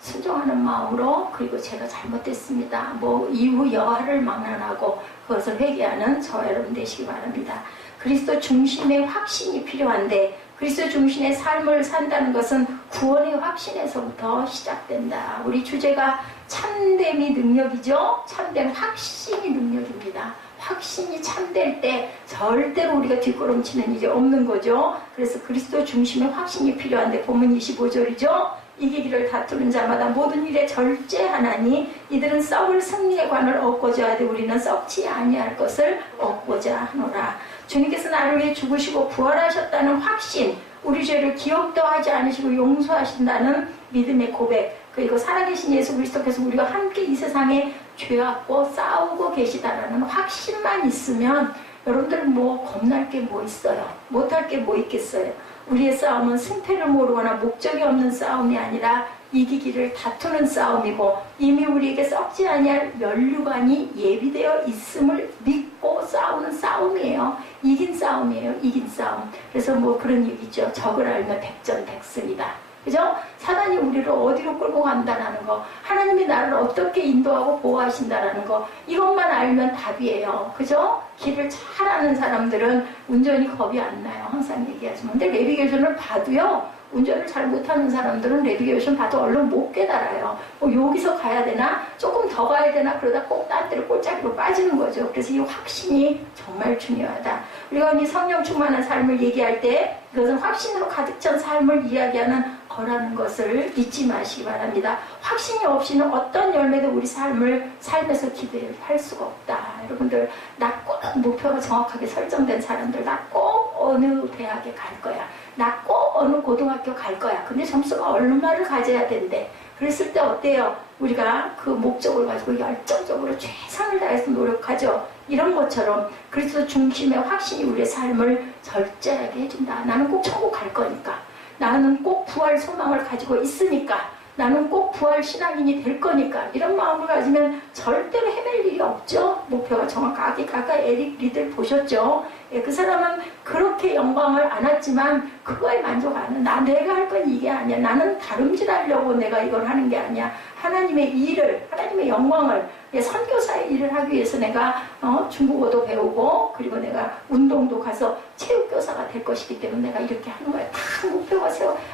순종하는 마음으로 그리고 제가 잘못됐습니다. 뭐 이후 여하를 막론하고 그것을 회개하는 저와 여러분 되시기 바랍니다. 그리스도 중심의 확신이 필요한데 그리스도 중심의 삶을 산다는 것은 구원의 확신에서부터 시작된다. 우리 주제가 참됨이 능력이죠. 참됨 확신이 능력입니다. 확신이 참될 때 절대로 우리가 뒷걸음치는 일이 없는 거죠. 그래서 그리스도 중심의 확신이 필요한데 본문 25절이죠. 이기기를 다투는 자마다 모든 일에 절제하나니 이들은 썩을 승리의 관을 얻고자 하되 우리는 썩지 아니할 것을 얻고자 하노라. 주님께서 나를 위해 죽으시고 부활하셨다는 확신, 우리 죄를 기억도 하지 않으시고 용서하신다는 믿음의 고백, 그리고 살아계신 예수 그리스도께서 우리가 함께 이 세상에 죄악과 싸우고 계시다라는 확신만 있으면 여러분들 뭐 겁날 게 뭐 있어요? 못할 게 뭐 있겠어요? 우리의 싸움은 승패를 모르거나 목적이 없는 싸움이 아니라 이기기를 다투는 싸움이고 이미 우리에게 썩지 아니할 면류관이 예비되어 있음을 믿고 싸우는 싸움이에요. 이긴 싸움이에요. 이긴 싸움. 그래서 뭐 그런 얘기죠. 적을 알면 백전백승이다. 그죠? 사단이 우리를 어디로 끌고 간다라는 거, 하나님이 나를 어떻게 인도하고 보호하신다라는 거, 이것만 알면 답이에요. 그죠? 길을 잘 아는 사람들은 운전이 겁이 안 나요. 항상 얘기하지만. 근데 내비게이션을 봐도요, 운전을 잘 못하는 사람들은 내비게이션 봐도 얼른 못 깨달아요. 여기서 가야 되나? 조금 더 가야 되나? 그러다 꼭 딴 데로 꼴짝이로 빠지는 거죠. 그래서 이 확신이 정말 중요하다. 우리가 이 성령 충만한 삶을 얘기할 때 그것은 확신으로 가득 찬 삶을 이야기하는 거라는 것을 잊지 마시기 바랍니다. 확신이 없이는 어떤 열매도 우리 삶에서 기대할 수가 없다. 여러분들, 나 꼭 목표가 정확하게 설정된 사람들, 나 꼭 어느 대학에 갈 거야. 나 꼭 어느 고등학교 갈 거야. 근데 점수가 얼마를 가져야 된대. 그랬을 때 어때요? 우리가 그 목적을 가지고 열정적으로 최선을 다해서 노력하죠. 이런 것처럼 그리스도 중심의 확신이 우리의 삶을 절제하게 해준다. 나는 꼭 천국 갈 거니까. 나는 꼭 부활 소망을 가지고 있으니까. 나는 꼭 부활 신앙인이 될 거니까. 이런 마음을 가지면 절대로 헤맬 일이 없죠. 목표가 정확하게. 아까 에릭 리들 보셨죠? 그 사람은 그렇게 영광을 안았지만 그거에 만족하는, 내가 할 건 이게 아니야. 나는 다름질하려고 내가 이걸 하는 게 아니야. 하나님의 일을, 하나님의 영광을, 선교사의 일을 하기 위해서 내가 중국어도 배우고, 그리고 내가 운동도 가서 체육교사가 될 것이기 때문에 내가 이렇게 하는 거야. 다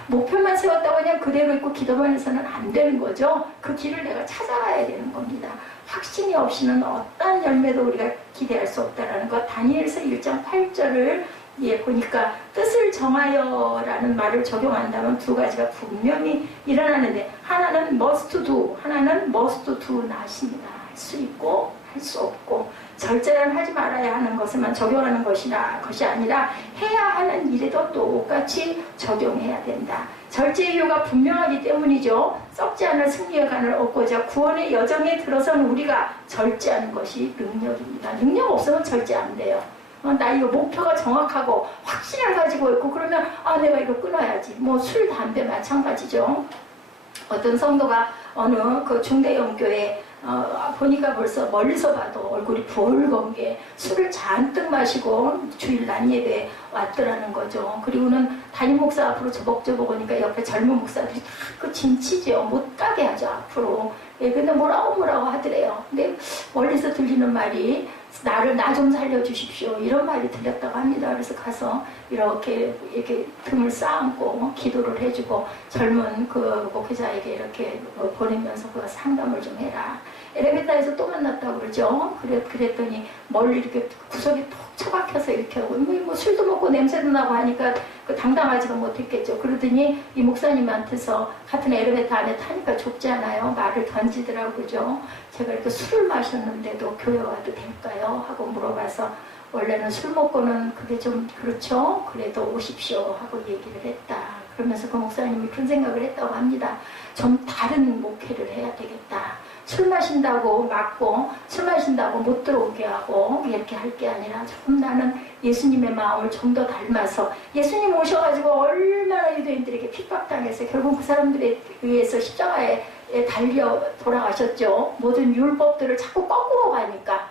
목표만 세웠다고 그냥 그대로 있고 기도만 해서는 안 되는 거죠. 그 길을 내가 찾아가야 되는 겁니다. 확신이 없이는 어떤 열매도 우리가 기대할 수 없다라는 것. 다니엘서 1장 8절을 보니까 뜻을 정하여라는 말을 적용한다면 두 가지가 분명히 일어나는데, 하나는 must do, 하나는 must do not입니다. 할 수 있고 할 수 없고, 절제는 하지 말아야 하는 것에만 적용하는 것이 아니라 해야 하는 일에도 똑같이 적용해야 된다. 절제의 이유가 분명하기 때문이죠. 썩지 않을 승리의 간을 얻고자 구원의 여정에 들어선 우리가 절제하는 것이 능력입니다. 능력 없으면 절제 안 돼요. 나 이거 목표가 정확하고 확신을 가지고 있고 그러면 내가 이거 끊어야지. 뭐 술, 담배 마찬가지죠. 어떤 성도가 어느 그 중대형 교회 보니까 벌써 멀리서 봐도 얼굴이 붉은 게 술을 잔뜩 마시고 주일 낮 예배에 왔더라는 거죠. 그리고는 담임 목사 앞으로 저벅저벅 오니까 옆에 젊은 목사들이 다 그 진치죠. 못 가게 하죠, 앞으로. 근데 뭐라고 하더래요. 근데 멀리서 들리는 말이 나 좀 살려주십시오. 이런 말이 들렸다고 합니다. 그래서 가서 이렇게 등을 쌓고 기도를 해주고 젊은 그 목회자에게 이렇게 보내면서 그 상담을 좀 해라. 엘리베이터에서 또 만났다고 그러죠. 그랬더니 멀리 이렇게 구석에 톡 처박혀서 이렇게 하고 뭐 술도 먹고 냄새도 나고 하니까 그 당당하지가 못했겠죠. 그러더니 이 목사님한테서 같은 엘리베이터 안에 타니까 좁지 않아요. 말을 던지더라고요. 그죠? 제가 이렇게 술을 마셨는데도 교회 와도 될까요? 하고 물어봐서 원래는 술 먹고는 그게 좀 그렇죠. 그래도 오십시오 하고 얘기를 했다. 그러면서 그 목사님이 그런 생각을 했다고 합니다. 좀 다른 목회를 해야 되겠다. 술 마신다고 막고 술 마신다고 못 들어오게 하고 이렇게 할 게 아니라 좀 나는 예수님의 마음을 좀 더 닮아서 예수님 오셔가지고 얼마나 유대인들에게 핍박당해서 결국 그 사람들에 의해서 십자가에 달려 돌아가셨죠. 모든 율법들을 자꾸 거꾸로 가니까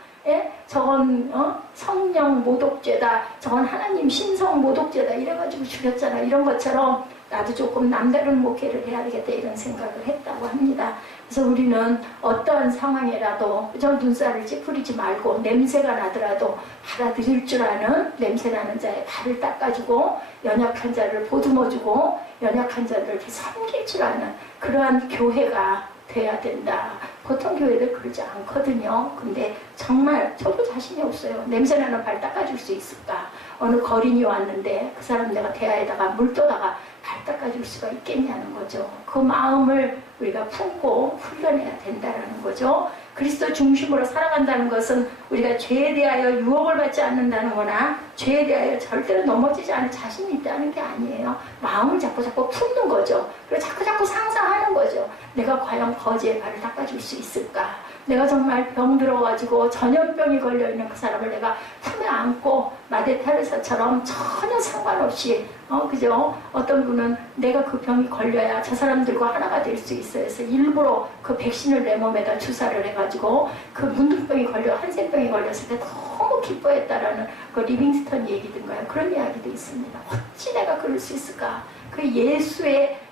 저건 성령 모독죄다. 저건 하나님 신성 모독죄다. 이래가지고 죽였잖아. 이런 것처럼 나도 조금 남다른 목회를 해야 되겠다 이런 생각을 했다고 합니다. 그래서 우리는 어떠한 상황이라도 저 눈살을 찌푸리지 말고 냄새가 나더라도 받아들일 줄 아는 냄새나는 자의 발을 닦아주고 연약한 자를 보듬어주고 연약한 자를 이렇게 섬길 줄 아는 그러한 교회가 돼야 된다. 보통 교회들 그러지 않거든요. 근데 정말 저도 자신이 없어요. 냄새나는 발 닦아줄 수 있을까? 어느 거린이 왔는데 그 사람 내가 대야에다가 물 떠다가 발 닦아줄 수가 있겠냐는 거죠. 그 마음을 우리가 품고 훈련해야 된다는 거죠. 그리스도 중심으로 살아간다는 것은 우리가 죄에 대하여 유혹을 받지 않는다는 거나 죄에 대하여 절대로 넘어지지 않을 자신이 있다는 게 아니에요. 마음을 자꾸 품는 거죠. 그리고 자꾸 상상하는 거죠. 내가 과연 거지의 발을 닦아줄 수 있을까? 내가 정말 병 들어가지고 전염병이 걸려있는 그 사람을 내가 품에 안고 마대 테레사처럼 전혀 상관없이 그죠? 어떤 분은 내가 그 병이 걸려야 저 사람들과 하나가 될 수 있어요. 그래서 일부러 그 백신을 내 몸에다 주사를 해가지고 그 문둥병이 한센병이 걸렸을 때 너무 기뻐했다라는 그 리빙스턴 얘기든가요. 그런 이야기도 있습니다. 어찌 내가 그럴 수 있을까? 그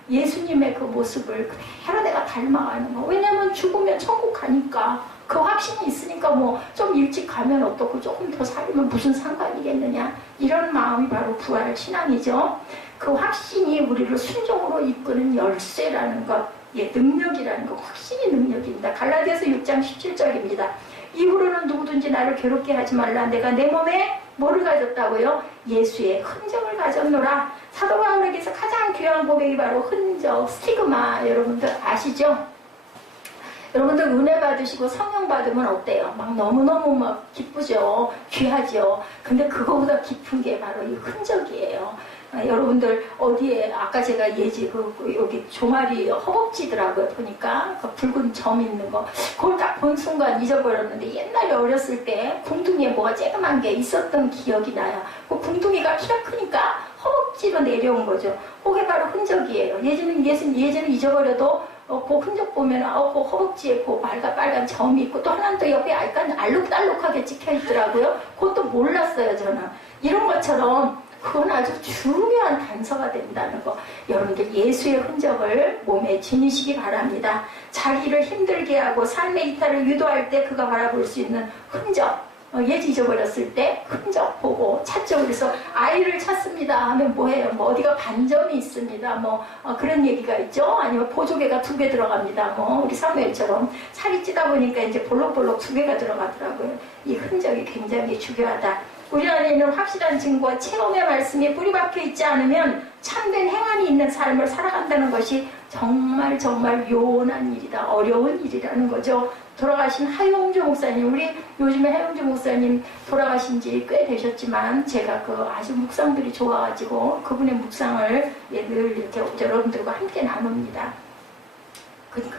예수님의 그 모습을 그대로 내가 닮아가는 거. 왜냐면 죽으면 천국 가니까 그 확신이 있으니까 뭐 좀 일찍 가면 어떻고 조금 더 살면 무슨 상관이겠느냐. 이런 마음이 바로 부활 신앙이죠. 그 확신이 우리를 순종으로 이끄는 열쇠라는 것, 능력이라는 것, 확신이 능력입니다. 갈라디아서 6장 17절입니다. 이후로는 누구든지 나를 괴롭게 하지 말라. 내가 내 몸에 뭐를 가졌다고요? 예수의 흔적을 가졌노라. 사도 바울에게서 가장 귀한 고백이 바로 흔적, 스티그마. 여러분들 아시죠? 여러분들 은혜 받으시고 성령 받으면 어때요? 막 너무너무 막 기쁘죠? 귀하죠? 근데 그거보다 깊은 게 바로 이 흔적이에요. 여러분들 어디에 아까 제가 여기 종아리 허벅지더라고요. 보니까 그 붉은 점 있는 거 그걸 딱 본 순간 잊어버렸는데 옛날에 어렸을 때 궁둥이에 뭐가 쬐그만 게 있었던 기억이 나요. 그 궁둥이가 키가 크니까 허벅지로 내려온 거죠. 그게 바로 흔적이에요. 예전에 잊어버려도 그 흔적 보면 그 허벅지에 그 빨간 점이 있고 또 하나는 또 옆에 약간 알록달록하게 찍혀 있더라고요. 그것도 몰랐어요. 저는 이런 것처럼 그건 아주 중요한 단서가 된다는 거. 여러분들 예수의 흔적을 몸에 지니시기 바랍니다. 자기를 힘들게 하고 삶의 이탈을 유도할 때 그가 바라볼 수 있는 흔적. 예지 잊어버렸을 때 흔적 보고 찾죠. 그래서 아이를 찾습니다 하면 뭐해요? 뭐 어디가 반점이 있습니다. 그런 얘기가 있죠. 아니면 보조개가 2개 들어갑니다. 우리 사무엘처럼 살이 찌다 보니까 이제 볼록볼록 2개가 들어가더라고요. 이 흔적이 굉장히 중요하다. 우리 안에 있는 확실한 증거와 체험의 말씀이 뿌리박혀 있지 않으면 참된 행함이 있는 삶을 살아간다는 것이 정말 요원한 일이다. 어려운 일이라는 거죠. 돌아가신 하용주 목사님, 우리 요즘에 하용주 목사님 돌아가신 지 꽤 되셨지만 제가 아주 묵상들이 좋아가지고 그분의 묵상을 늘 이렇게 여러분들과 함께 나눕니다.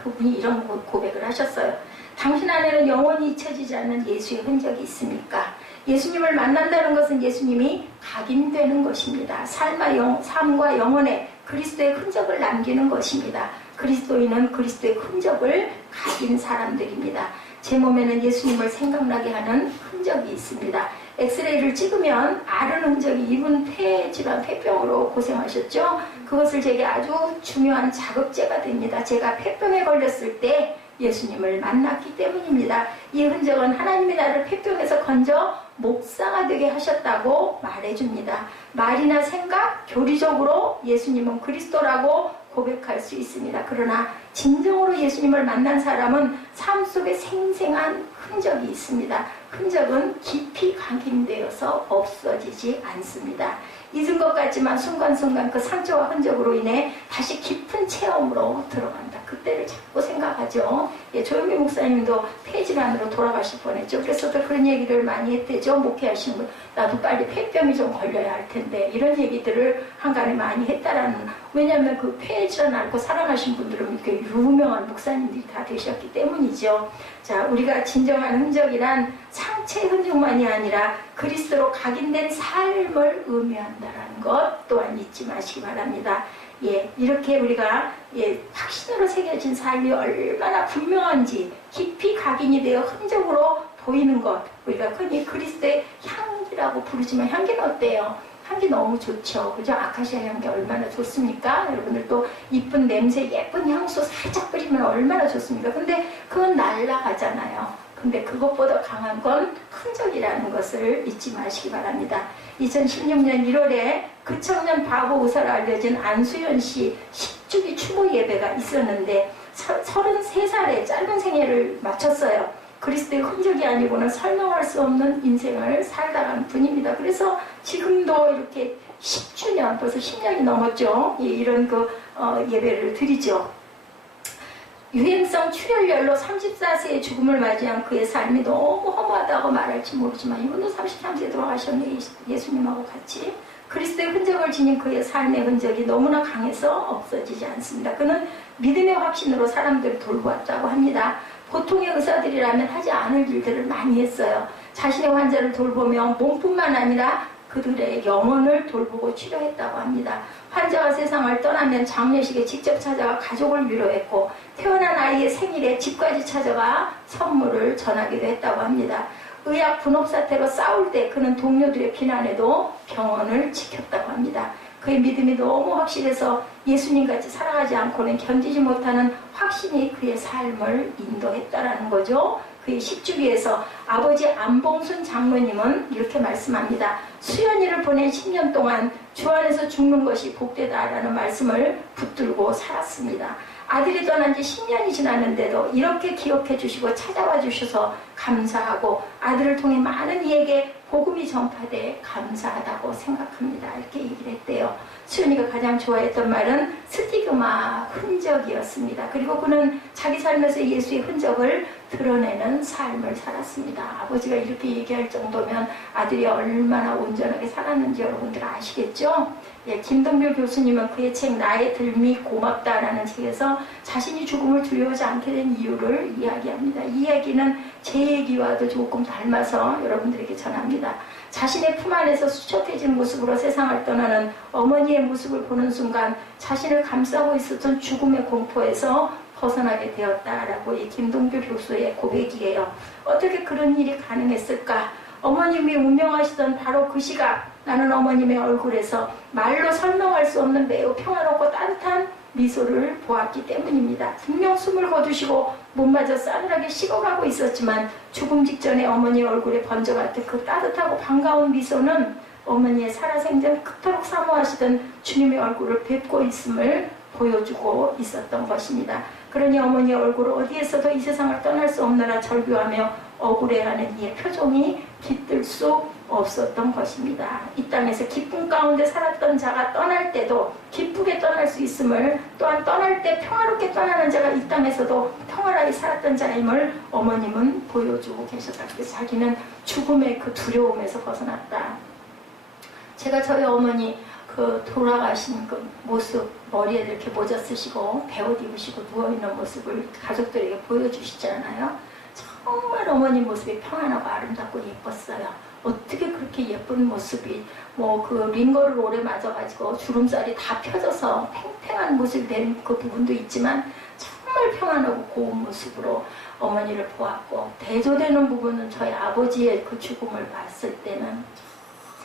그분이 이런 고백을 하셨어요. 당신 안에는 영원히 잊혀지지 않는 예수의 흔적이 있습니까? 예수님을 만난다는 것은 예수님이 각인되는 것입니다. 삶과 영혼에 그리스도의 흔적을 남기는 것입니다. 그리스도인은 그리스도의 흔적을 가진 사람들입니다. 제 몸에는 예수님을 생각나게 하는 흔적이 있습니다. 엑스레이를 찍으면 앓은 흔적이 이분 폐질환, 폐병으로 고생하셨죠? 그것을 제게 아주 중요한 자극제가 됩니다. 제가 폐병에 걸렸을 때 예수님을 만났기 때문입니다. 이 흔적은 하나님이 나를 폐병에서 건져 목사가 되게 하셨다고 말해줍니다. 말이나 생각, 교리적으로 예수님은 그리스도라고 고백할 수 있습니다. 그러나 진정으로 예수님을 만난 사람은 삶 속에 생생한 흔적이 있습니다. 흔적은 깊이 각인되어서 없어지지 않습니다. 잊은 것 같지만 순간순간 그 상처와 흔적으로 인해 다시 깊은 체험으로 들어간다. 그때를 자꾸 생각하죠. 예, 조영기 목사님도 폐질환으로 돌아가실 뻔했죠. 그래서 또 그런 얘기를 많이 했대죠. 목회하시는 분. 나도 빨리 폐병이 좀 걸려야 할 텐데. 이런 얘기들을 한간에 많이 했다라는. 왜냐하면 그 폐질환 앓고 살아나신 분들은 이렇게 유명한 목사님들이 다 되셨기 때문이죠. 자, 우리가 진정한 흔적이란 상체의 흔적만이 아니라 그리스도로 각인된 삶을 의미한다는 것 또한 잊지 마시기 바랍니다. 예, 이렇게 우리가 확신으로 새겨진 삶이 얼마나 분명한지 깊이 각인이 되어 흔적으로 보이는 것, 우리가 흔히 그리스도의 향기라고 부르지만 향기는 어때요? 향기 너무 좋죠. 그죠? 아카시아 향기 얼마나 좋습니까? 여러분들 또 이쁜 냄새, 예쁜 향수 살짝 뿌리면 얼마나 좋습니까? 근데 그건 날아가잖아요. 근데 그것보다 강한 건 흔적이라는 것을 잊지 마시기 바랍니다. 2016년 1월에 그 청년 바보 의사로 알려진 안수연 씨 10주기 추모 예배가 있었는데 33살에 짧은 생애를 마쳤어요. 그리스도의 흔적이 아니고는 설명할 수 없는 인생을 살다간 분입니다. 그래서 지금도 이렇게 10주년, 벌써 10년이 넘었죠. 이런 예배를 드리죠. 유행성 출혈열로 34세의 죽음을 맞이한 그의 삶이 너무 허무하다고 말할지 모르지만 이분도 33세에 돌아가셨네. 예수님하고 같이. 그리스도의 흔적을 지닌 그의 삶의 흔적이 너무나 강해서 없어지지 않습니다. 그는 믿음의 확신으로 사람들을 돌보았다고 합니다. 보통의 의사들이라면 하지 않을 일들을 많이 했어요. 자신의 환자를 돌보며 몸뿐만 아니라 그들의 영혼을 돌보고 치료했다고 합니다. 환자가 세상을 떠나면 장례식에 직접 찾아가 가족을 위로했고 태어난 아이의 생일에 집까지 찾아가 선물을 전하기도 했다고 합니다. 의학 분업 사태로 싸울 때 그는 동료들의 비난에도 병원을 지켰다고 합니다. 그의 믿음이 너무 확실해서 예수님같이 살아가지 않고는 견디지 못하는 확신이 그의 삶을 인도했다라는 거죠. 그의 10주기에서 아버지 안봉순 장로님은 이렇게 말씀합니다. 수연이를 보낸 10년 동안 주 안에서 죽는 것이 복되다라는 말씀을 붙들고 살았습니다. 아들이 떠난 지 10년이 지났는데도 이렇게 기억해 주시고 찾아와 주셔서 감사하고 아들을 통해 많은 이에게 복음이 전파돼 감사하다고 생각합니다. 이렇게 얘기를 했대요. 수연이가 가장 좋아했던 말은 스티그마, 흔적이었습니다. 그리고 그는 자기 삶에서 예수의 흔적을 드러내는 삶을 살았습니다. 아버지가 이렇게 얘기할 정도면 아들이 얼마나 온전하게 살았는지 여러분들 아시겠죠? 예, 김동률 교수님은 그의 책 나의 덜미 고맙다라는 책에서 자신이 죽음을 두려워하지 않게 된 이유를 이야기합니다. 이 이야기는 제 얘기와도 조금 닮아서 여러분들에게 전합니다. 자신의 품 안에서 수척해진 모습으로 세상을 떠나는 어머니의 모습을 보는 순간 자신을 감싸고 있었던 죽음의 공포에서 벗어나게 되었다라고 이 김동규 교수의 고백이에요. 어떻게 그런 일이 가능했을까? 어머님이 운명하시던 바로 그 시각 나는 어머님의 얼굴에서 말로 설명할 수 없는 매우 평화롭고 따뜻한 미소를 보았기 때문입니다. 분명 숨을 거두시고 몸마저 싸늘하게 식어가고 있었지만 죽음 직전에 어머니의 얼굴에 번져갔던 그 따뜻하고 반가운 미소는 어머니의 살아생전 그토록 사모하시던 주님의 얼굴을 뵙고 있음을 보여주고 있었던 것입니다. 그러니 어머니의 얼굴을 어디에서도 이 세상을 떠날 수 없느라 절규하며 억울해하는 이의 표정이 깃들 수 없었던 것입니다. 이 땅에서 기쁨 가운데 살았던 자가 떠날 때도 기쁘게 떠날 수 있음을, 또한 떠날 때 평화롭게 떠나는 자가 이 땅에서도 평화하게 살았던 자임을 어머님은 보여주고 계셨다. 그래서 자기는 죽음의 그 두려움에서 벗어났다. 제가 저희 어머니 그 돌아가신 그 모습, 머리에 이렇게 모자 쓰시고 배옷 입으시고 누워있는 모습을 가족들에게 보여주시잖아요. 정말 어머니 모습이 평안하고 아름답고 예뻤어요. 어떻게 그렇게 예쁜 모습이, 그 링거를 오래 맞아가지고 주름살이 다 펴져서 팽팽한 모습이 된 그 부분도 있지만 정말 평안하고 고운 모습으로 어머니를 보았고, 대조되는 부분은 저희 아버지의 그 죽음을 봤을 때는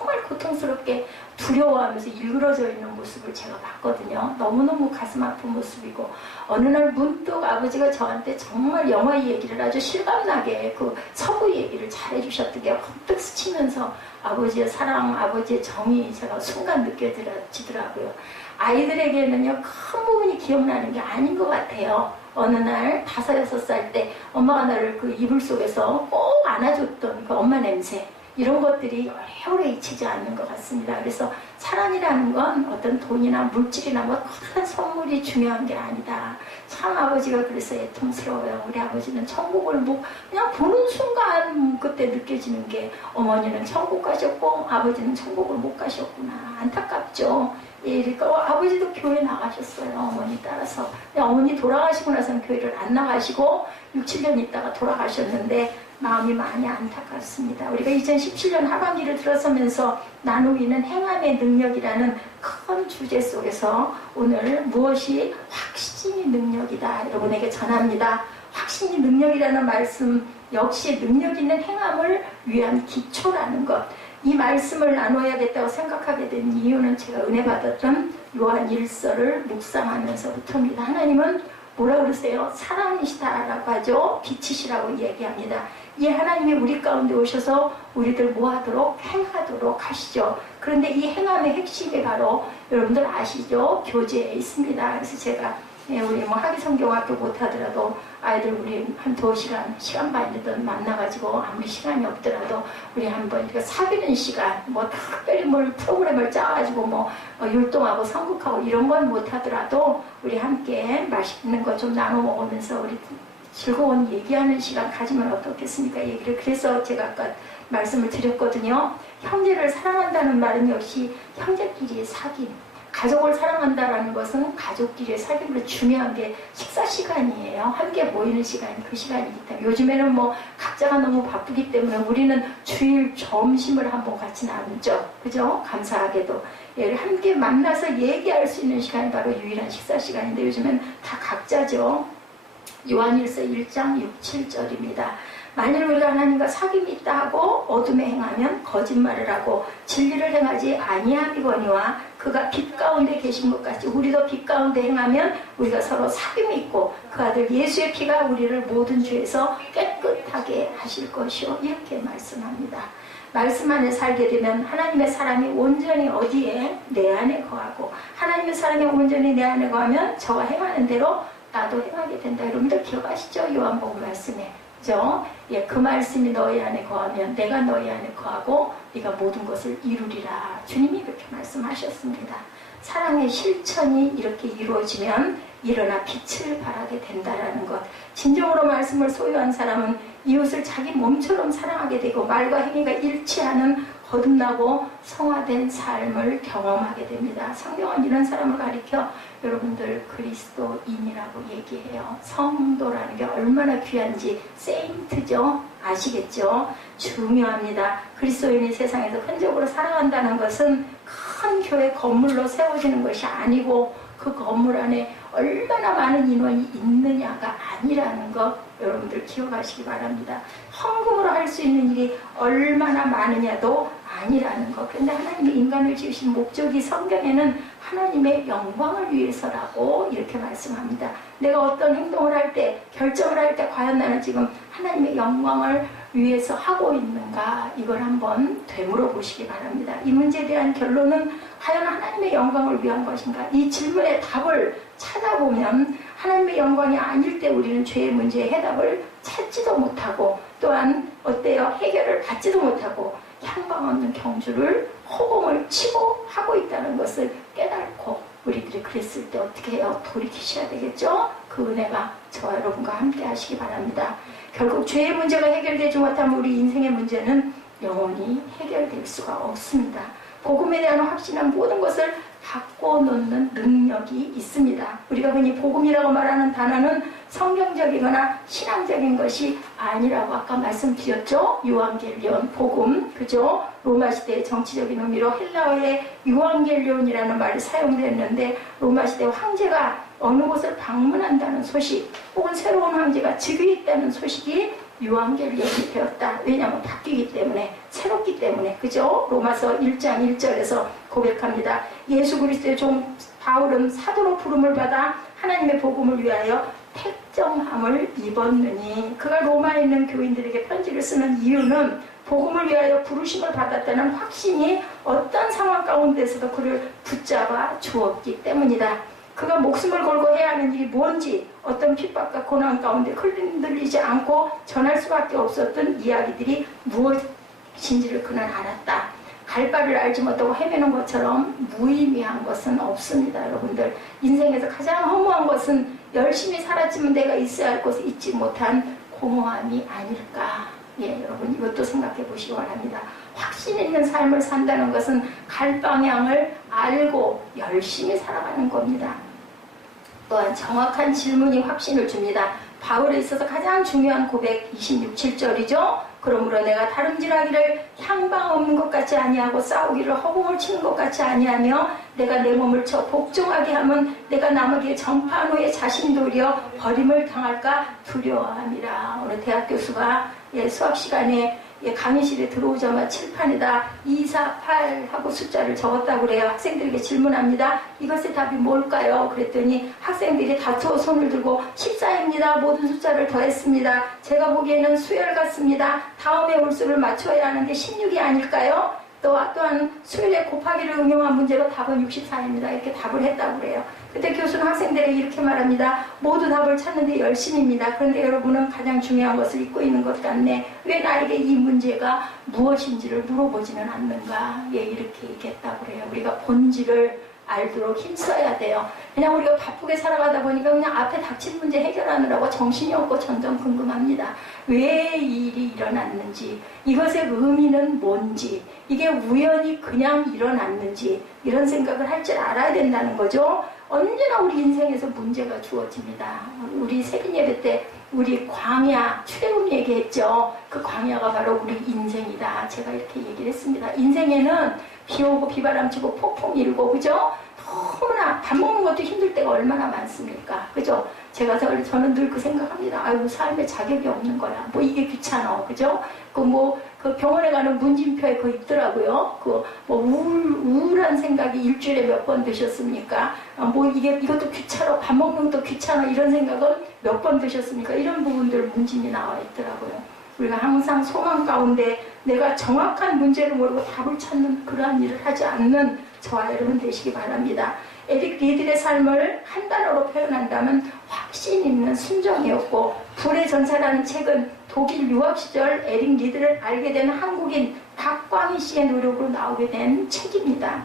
정말 고통스럽게 두려워하면서 일그러져 있는 모습을 제가 봤거든요. 너무너무 가슴 아픈 모습이고, 어느 날 문득 아버지가 저한테 정말 영화 얘기를 아주 실감나게 그 서부 얘기를 잘해주셨던 게 번뜩 스치면서 아버지의 사랑, 아버지의 정이 제가 순간 느껴지더라고요. 아이들에게는요, 큰 부분이 기억나는 게 아닌 것 같아요. 어느 날 5, 6살 때 엄마가 나를 그 이불 속에서 꼭 안아줬던 그 엄마 냄새, 이런 것들이 오래오래 잊히지 않는 것 같습니다. 그래서 사랑이라는 건 어떤 돈이나 물질이나 뭐 큰 선물이 중요한 게 아니다. 참 아버지가 그래서 애통스러워요. 우리 아버지는 천국을 그냥 보는 순간 그때 느껴지는 게, 어머니는 천국 가셨고 아버지는 천국을 못 가셨구나. 안타깝죠. 예, 그러니까 아버지도 교회 나가셨어요. 어머니 따라서. 근데 어머니 돌아가시고 나서는 교회를 안 나가시고 6, 7년 있다가 돌아가셨는데 마음이 많이 안타깝습니다. 우리가 2017년 하반기를 들어서면서 나누기는 행함의 능력이라는 큰 주제 속에서 오늘 무엇이 확신이 능력이다 여러분에게 전합니다. 확신이 능력이라는 말씀 역시 능력 있는 행함을 위한 기초라는 것. 이 말씀을 나눠야겠다고 생각하게 된 이유는 제가 은혜 받았던 요한 1서를 묵상하면서부터입니다. 하나님은 뭐라 그러세요? 사랑이시다라고 하죠. 빛이시라고 얘기합니다. 이 하나님이 우리 가운데 오셔서 우리들 뭐하도록? 행하도록 하시죠. 그런데 이 행함의 핵심이 바로 여러분들 아시죠? 교제에 있습니다. 그래서 제가 우리 학위성경학교 못하더라도 아이들 우리 한 2시간, 시간 반이든 만나가지고 아무리 시간이 없더라도 우리 한번 사귀는 시간, 특별히 프로그램을 짜가지고 율동하고 성국하고 이런 건 못하더라도 우리 함께 맛있는 거 좀 나눠 먹으면서 우리 즐거운 얘기하는 시간 가지면 어떻겠습니까? 얘기를. 그래서 제가 아까 말씀을 드렸거든요. 형제를 사랑한다는 말은 역시 형제끼리의 사귐, 가족을 사랑한다라는 것은 가족끼리의 사귐으로 중요한 게 식사 시간이에요. 함께 모이는 시간이 그 시간이기 때문에. 요즘에는 각자가 너무 바쁘기 때문에 우리는 주일 점심을 한번 같이 나누죠. 그죠? 감사하게도. 함께 만나서 얘기할 수 있는 시간이 바로 유일한 식사 시간인데 요즘엔 다 각자죠. 요한일서 1장 6, 7절입니다. 만일 우리가 하나님과 사귐이 있다 하고 어둠에 행하면 거짓말을 하고 진리를 행하지 아니함이거니와 그가 빛 가운데 계신 것 같이 우리도 빛 가운데 행하면 우리가 서로 사귐이 있고 그 아들 예수의 피가 우리를 모든 죄에서 깨끗하게 하실 것이요. 이렇게 말씀합니다. 말씀 안에 살게 되면 하나님의 사랑이 온전히 어디에? 내 안에 거하고 하나님의 사랑이 온전히 내 안에 거하면 저가 행하는 대로 나도 행하게 된다. 여러분들 기억하시죠? 요한복음 말씀에. 그죠? 그 말씀이 너희 안에 거하면 내가 너희 안에 거하고 네가 모든 것을 이루리라. 주님이 그렇게 말씀하셨습니다. 사랑의 실천이 이렇게 이루어지면 일어나 빛을 발하게 된다라는 것. 진정으로 말씀을 소유한 사람은 이웃을 자기 몸처럼 사랑하게 되고 말과 행위가 일치하는 거듭나고 성화된 삶을 경험하게 됩니다. 성경은 이런 사람을 가리켜 여러분들 그리스도인이라고 얘기해요. 성도라는 게 얼마나 귀한지 세인트죠. 아시겠죠? 중요합니다. 그리스도인이 세상에서 흔적으로 살아간다는 것은 큰 교회 건물로 세워지는 것이 아니고 그 건물 안에 얼마나 많은 인원이 있느냐가 아니라는 것 여러분들 기억하시기 바랍니다. 헌금으로 할 수 있는 일이 얼마나 많으냐도 아니라는 것. 그런데 하나님이 인간을 지으신 목적이 성경에는 하나님의 영광을 위해서라고 이렇게 말씀합니다. 내가 어떤 행동을 할 때, 결정을 할 때 과연 나는 지금 하나님의 영광을 위해서 하고 있는가, 이걸 한번 되물어 보시기 바랍니다. 이 문제에 대한 결론은 과연 하나님의 영광을 위한 것인가? 이 질문의 답을 찾아보면 하나님의 영광이 아닐 때 우리는 죄의 문제의 해답을 찾지도 못하고 또한 어때요? 해결을 받지도 못하고 향방 없는 경주를 허공을 치고 하고 있다는 것을 깨닫고 우리들이 그랬을 때 어떻게 해요? 돌이키셔야 되겠죠? 그 은혜가 저와 여러분과 함께 하시기 바랍니다. 결국 죄의 문제가 해결되지 못하면 우리 인생의 문제는 영원히 해결될 수가 없습니다. 복음에 대한 확신한 모든 것을 바꿔놓는 능력이 있습니다. 우리가 흔히 복음이라고 말하는 단어는 성경적이거나 신앙적인 것이 아니라고 아까 말씀드렸죠. 유앙겔리온, 복음, 그죠? 로마 시대의 정치적인 의미로 헬라어의 유앙겔리온이라는 말이 사용됐는데 로마 시대 황제가 어느 곳을 방문한다는 소식 혹은 새로운 황제가 즉위했다는 소식이 유한겔리온이 되었다. 왜냐하면 바뀌기 때문에, 새롭기 때문에. 그죠? 로마서 1장 1절에서 고백합니다. 예수 그리스도의 종 바울은 사도로 부름을 받아 하나님의 복음을 위하여 택정함을 입었느니, 그가 로마에 있는 교인들에게 편지를 쓰는 이유는 복음을 위하여 부르심을 받았다는 확신이 어떤 상황 가운데서도 그를 붙잡아 주었기 때문이다. 그가 목숨을 걸고 해야 하는 일이 뭔지, 어떤 핍박과 고난 가운데 흔들리지 않고 전할 수밖에 없었던 이야기들이 무엇인지를 그는 알았다. 갈 바를 알지 못하고 헤매는 것처럼 무의미한 것은 없습니다. 여러분들, 인생에서 가장 허무한 것은 열심히 살았지만 내가 있어야 할 곳에 있지 못한 공허함이 아닐까. 예, 여러분, 이것도 생각해 보시기 바랍니다. 확신 있는 삶을 산다는 것은 갈 방향을 알고 열심히 살아가는 겁니다. 또한 정확한 질문이 확신을 줍니다. 바울에 있어서 가장 중요한 고백 26, 7절이죠. 그러므로 내가 다름질하기를 향방 없는 것 같이 아니하고 싸우기를 허공을 치는 것 같이 아니하며 내가 내 몸을 쳐 복종하게 하면 내가 남에게 전파한 후에 자신이 도리어 버림을 당할까 두려워함이라. 오늘 대학 교수가 수학 시간에 강의실에 들어오자마자 칠판에다 2, 4, 8 하고 숫자를 적었다고 그래요. 학생들에게 질문합니다. 이것의 답이 뭘까요? 그랬더니 학생들이 다투어 손을 들고 14입니다. 모든 숫자를 더했습니다. 제가 보기에는 수열 같습니다. 다음에 올 수를 맞춰야 하는데 16이 아닐까요? 또한 수열의 곱하기를 응용한 문제로 답은 64입니다. 이렇게 답을 했다고 그래요. 그때 교수는 학생들에게 이렇게 말합니다. 모두 답을 찾는데 열심입니다. 그런데 여러분은 가장 중요한 것을 잊고 있는 것 같네. 왜 나에게 이 문제가 무엇인지를 물어보지는 않는가. 예, 이렇게 얘기했다고 그래요. 우리가 본질을 알도록 힘써야 돼요. 그냥 우리가 바쁘게 살아가다 보니까 그냥 앞에 닥친 문제 해결하느라고 정신이 없고 전전긍긍합니다. 왜 이 일이 일어났는지, 이것의 의미는 뭔지, 이게 우연히 그냥 일어났는지 이런 생각을 할 줄 알아야 된다는 거죠. 언제나 우리 인생에서 문제가 주어집니다. 우리 세린 예배 때 우리 광야 출애굽 얘기했죠. 그 광야가 바로 우리 인생이다. 제가 이렇게 얘기를 했습니다. 인생에는 비 오고 비바람 치고 폭풍 일고, 그죠? 너무나 밥 먹는 것도 힘들 때가 얼마나 많습니까? 그죠? 저는 늘 그 생각합니다. 아유, 삶에 자격이 없는 거야. 뭐 이게 귀찮아. 그죠? 그 병원에 가는 문진표에 그거 있더라고요. 우울한 생각이 일주일에 몇 번 드셨습니까? 이것도 귀찮아. 밥 먹는 것도 귀찮아. 이런 생각은 몇 번 드셨습니까? 이런 부분들 문진이 나와 있더라고요. 우리가 항상 소망 가운데 내가 정확한 문제를 모르고 답을 찾는 그러한 일을 하지 않는 저와 여러분 되시기 바랍니다. 에릭 리들의 삶을 한 단어로 표현한다면 확신 있는 순정이었고, 불의 전사라는 책은 독일 유학 시절 에릭 리들을 알게 된 한국인 박광희 씨의 노력으로 나오게 된 책입니다.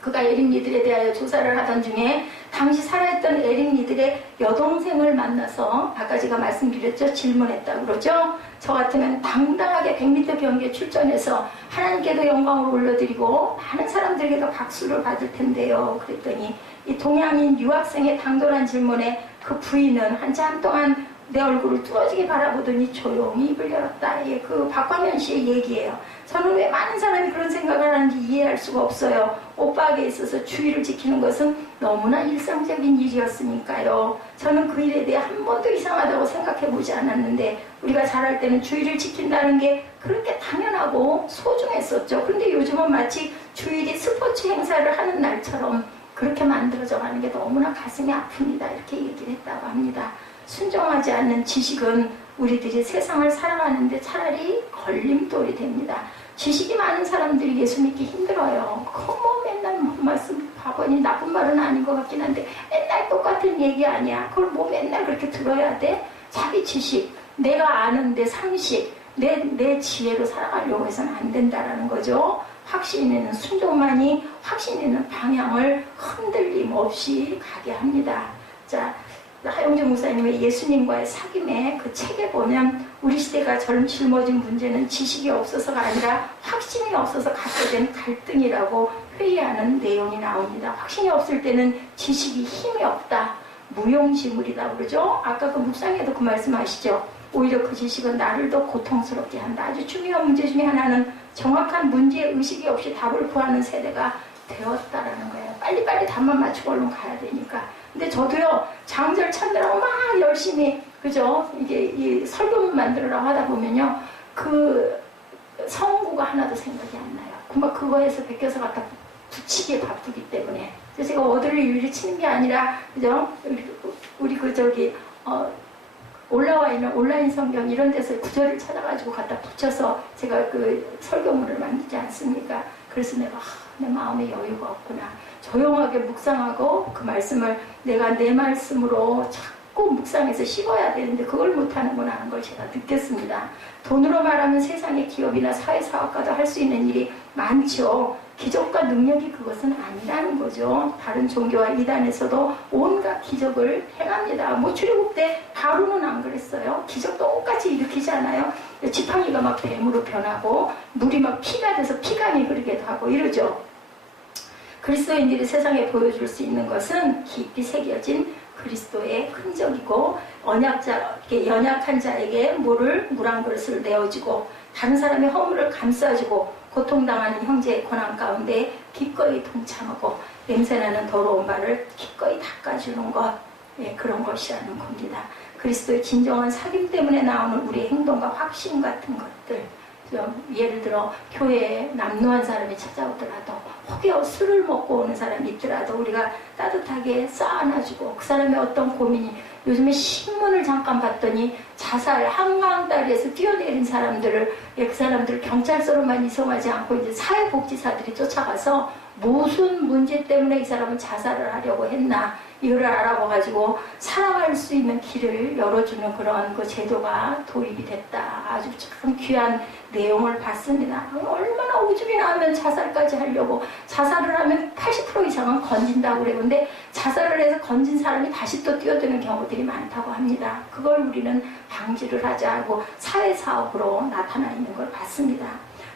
그가 에릭 리들에 대하여 조사를 하던 중에 당시 살아있던 에릭 리들의 여동생을 만나서 아까 제가 말씀드렸죠. 질문했다고 그러죠. 저 같으면 당당하게 100m 경기에 출전해서 하나님께도 영광을 올려드리고 많은 사람들에게도 박수를 받을 텐데요. 그랬더니 이 동양인 유학생의 당돌한 질문에 그 부인은 한참 동안 내 얼굴을 뚫어지게 바라보더니 조용히 입을 열었다. 그 박광현 씨의 얘기예요. 저는 왜 많은 사람이 그런 생각을 하는지 이해할 수가 없어요. 오빠에게 있어서 주의를 지키는 것은 너무나 일상적인 일이었으니까요. 저는 그 일에 대해 한 번도 이상하다고 생각해 보지 않았는데, 우리가 잘할 때는 주의를 지킨다는 게 그렇게 당연하고 소중했었죠. 그런데 요즘은 마치 주일이 스포츠 행사를 하는 날처럼 그렇게 만들어져 가는 게 너무나 가슴이 아픕니다. 이렇게 얘기를 했다고 합니다. 순종하지 않는 지식은 우리들이 세상을 살아가는데 차라리 걸림돌이 됩니다. 지식이 많은 사람들이 예수 믿기 힘들어요. 맨날 말씀 바보니 나쁜 말은 아닌 것 같긴 한데 맨날 똑같은 얘기 아니야. 그걸 맨날 그렇게 들어야 돼? 자기 지식, 내가 아는 내 상식, 내 지혜로 살아가려고 해서는 안 된다라는 거죠. 확신 있는 순종만이 확신 있는 방향을 흔들림 없이 가게 합니다. 자, 하용준 목사님의 예수님과의 사귐의 그 책에 보면 우리 시대가 짊어진 문제는 지식이 없어서가 아니라 확신이 없어서 갖게 된 갈등이라고 회의하는 내용이 나옵니다. 확신이 없을 때는 지식이 힘이 없다. 무용지물이다 그러죠. 아까 그 묵상에도 그 말씀하시죠. 오히려 그 지식은 나를 더 고통스럽게 한다. 아주 중요한 문제 중에 하나는 정확한 문제의식이 없이 답을 구하는 세대가 되었다라는 거예요. 빨리빨리 답만 맞추고 얼른 가야 되니까. 근데 저도요, 장절 찾느라고 막 열심히 그죠? 이게 이 설교문 만들으라고 하다 보면요, 그 성구가 하나도 생각이 안 나요. 금방 그거 해서 베껴서 갖다 붙이기에 바쁘기 때문에. 그래서 제가 워드를 일일이 치는 게 아니라, 그죠? 우리 올라와 있는 온라인 성경 이런 데서 구절을 찾아가지고 갖다 붙여서 제가 그 설교문을 만들지 않습니까? 그래서 내가 내 마음에 여유가 없구나. 조용하게 묵상하고 그 말씀을 내가 내 말씀으로 자꾸 묵상해서 씹어야 되는데 그걸 못하는구나 하는 걸 제가 느꼈습니다. 돈으로 말하면 세상의 기업이나 사회사업가도 할 수 있는 일이 많죠. 기적과 능력이 그것은 아니라는 거죠. 다른 종교와 이단에서도 온갖 기적을 행합니다. 뭐 출애굽 때 바로는 안 그랬어요. 기적 똑같이 일으키잖아요. 지팡이가 막 뱀으로 변하고 물이 막 피가 돼서 피강이 흐르기도 하고 이러죠. 그리스도인들이 세상에 보여줄 수 있는 것은 깊이 새겨진 그리스도의 흔적이고 연약한 자에게 물 한 그릇을 내어주고 다른 사람의 허물을 감싸주고 고통당하는 형제의 고난 가운데 기꺼이 동참하고 냄새나는 더러운 발을 기꺼이 닦아주는 것, 그런 것이라는 겁니다. 그리스도의 진정한 사귐 때문에 나오는 우리의 행동과 확신 같은 것들, 예를 들어 교회에 남노한 사람이 찾아오더라도 혹여 술을 먹고 오는 사람이 있더라도 우리가 따뜻하게 쌓아놔주고 그 사람의 어떤 고민이, 요즘에 신문을 잠깐 봤더니 자살 한강다리에서 뛰어내린 사람들을, 그 사람들을 경찰서로만 이송하지 않고 이제 사회복지사들이 쫓아가서 무슨 문제 때문에 이 사람은 자살을 하려고 했나 이걸 알아봐가지고 살아갈 수 있는 길을 열어주는 그런 그 제도가 도입이 됐다. 아주 참 귀한 내용을 봤습니다. 얼마나 오줌이나 하면 자살까지 하려고, 자살을 하면 80% 이상은 건진다고 그래요. 근데 자살을 해서 건진 사람이 다시 또 뛰어드는 경우들이 많다고 합니다. 그걸 우리는 방지를 하자고 사회사업으로 나타나 있는 걸 봤습니다.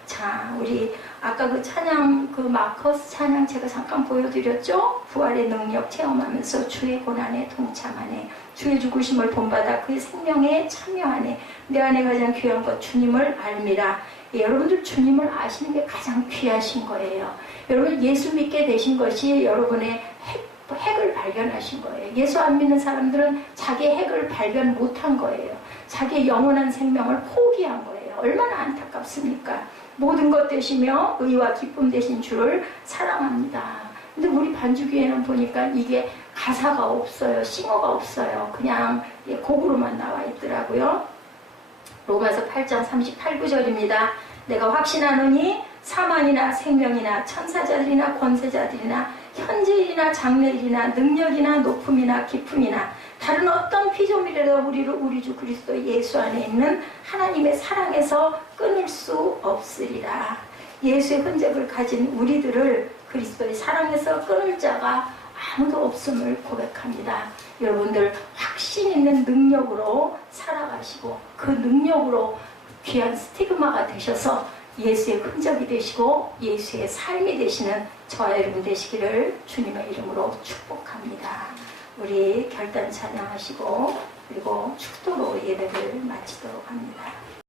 자, 우리 아까 그 찬양, 그 마커스 찬양 제가 잠깐 보여드렸죠? 부활의 능력 체험하면서 주의 고난에 동참하네, 주의 죽으심을 본받아 그의 생명에 참여하네, 내 안에 가장 귀한 것 주님을 알미라. 여러분들 주님을 아시는 게 가장 귀하신 거예요. 여러분 예수 믿게 되신 것이 여러분의 핵을 발견하신 거예요. 예수 안 믿는 사람들은 자기의 핵을 발견 못한 거예요. 자기의 영원한 생명을 포기한 거예요. 얼마나 안타깝습니까? 모든 것 되시며 의와 기쁨 되신 주를 사랑합니다. 근데 우리 반주교회는 보니까 이게 가사가 없어요. 싱어가 없어요. 그냥 곡으로만 나와 있더라고요. 로마서 8장 38구절입니다. 내가 확신하노니 사망이나 생명이나 천사자들이나 권세자들이나 현재일이나 장래일이나 능력이나 높음이나 깊음이나 다른 어떤 피조물이라도 우리를 우리 주 그리스도 예수 안에 있는 하나님의 사랑에서 끊을 수 없으리라. 예수의 흔적을 가진 우리들을 그리스도의 사랑에서 끊을 자가 아무도 없음을 고백합니다. 여러분들 확신 있는 능력으로 살아가시고 그 능력으로 귀한 스티그마가 되셔서 예수의 흔적이 되시고 예수의 삶이 되시는 저와 여러분 되시기를 주님의 이름으로 축복합니다. 우리 결단 찬양하시고 그리고 축도로 예배를 마치도록 합니다.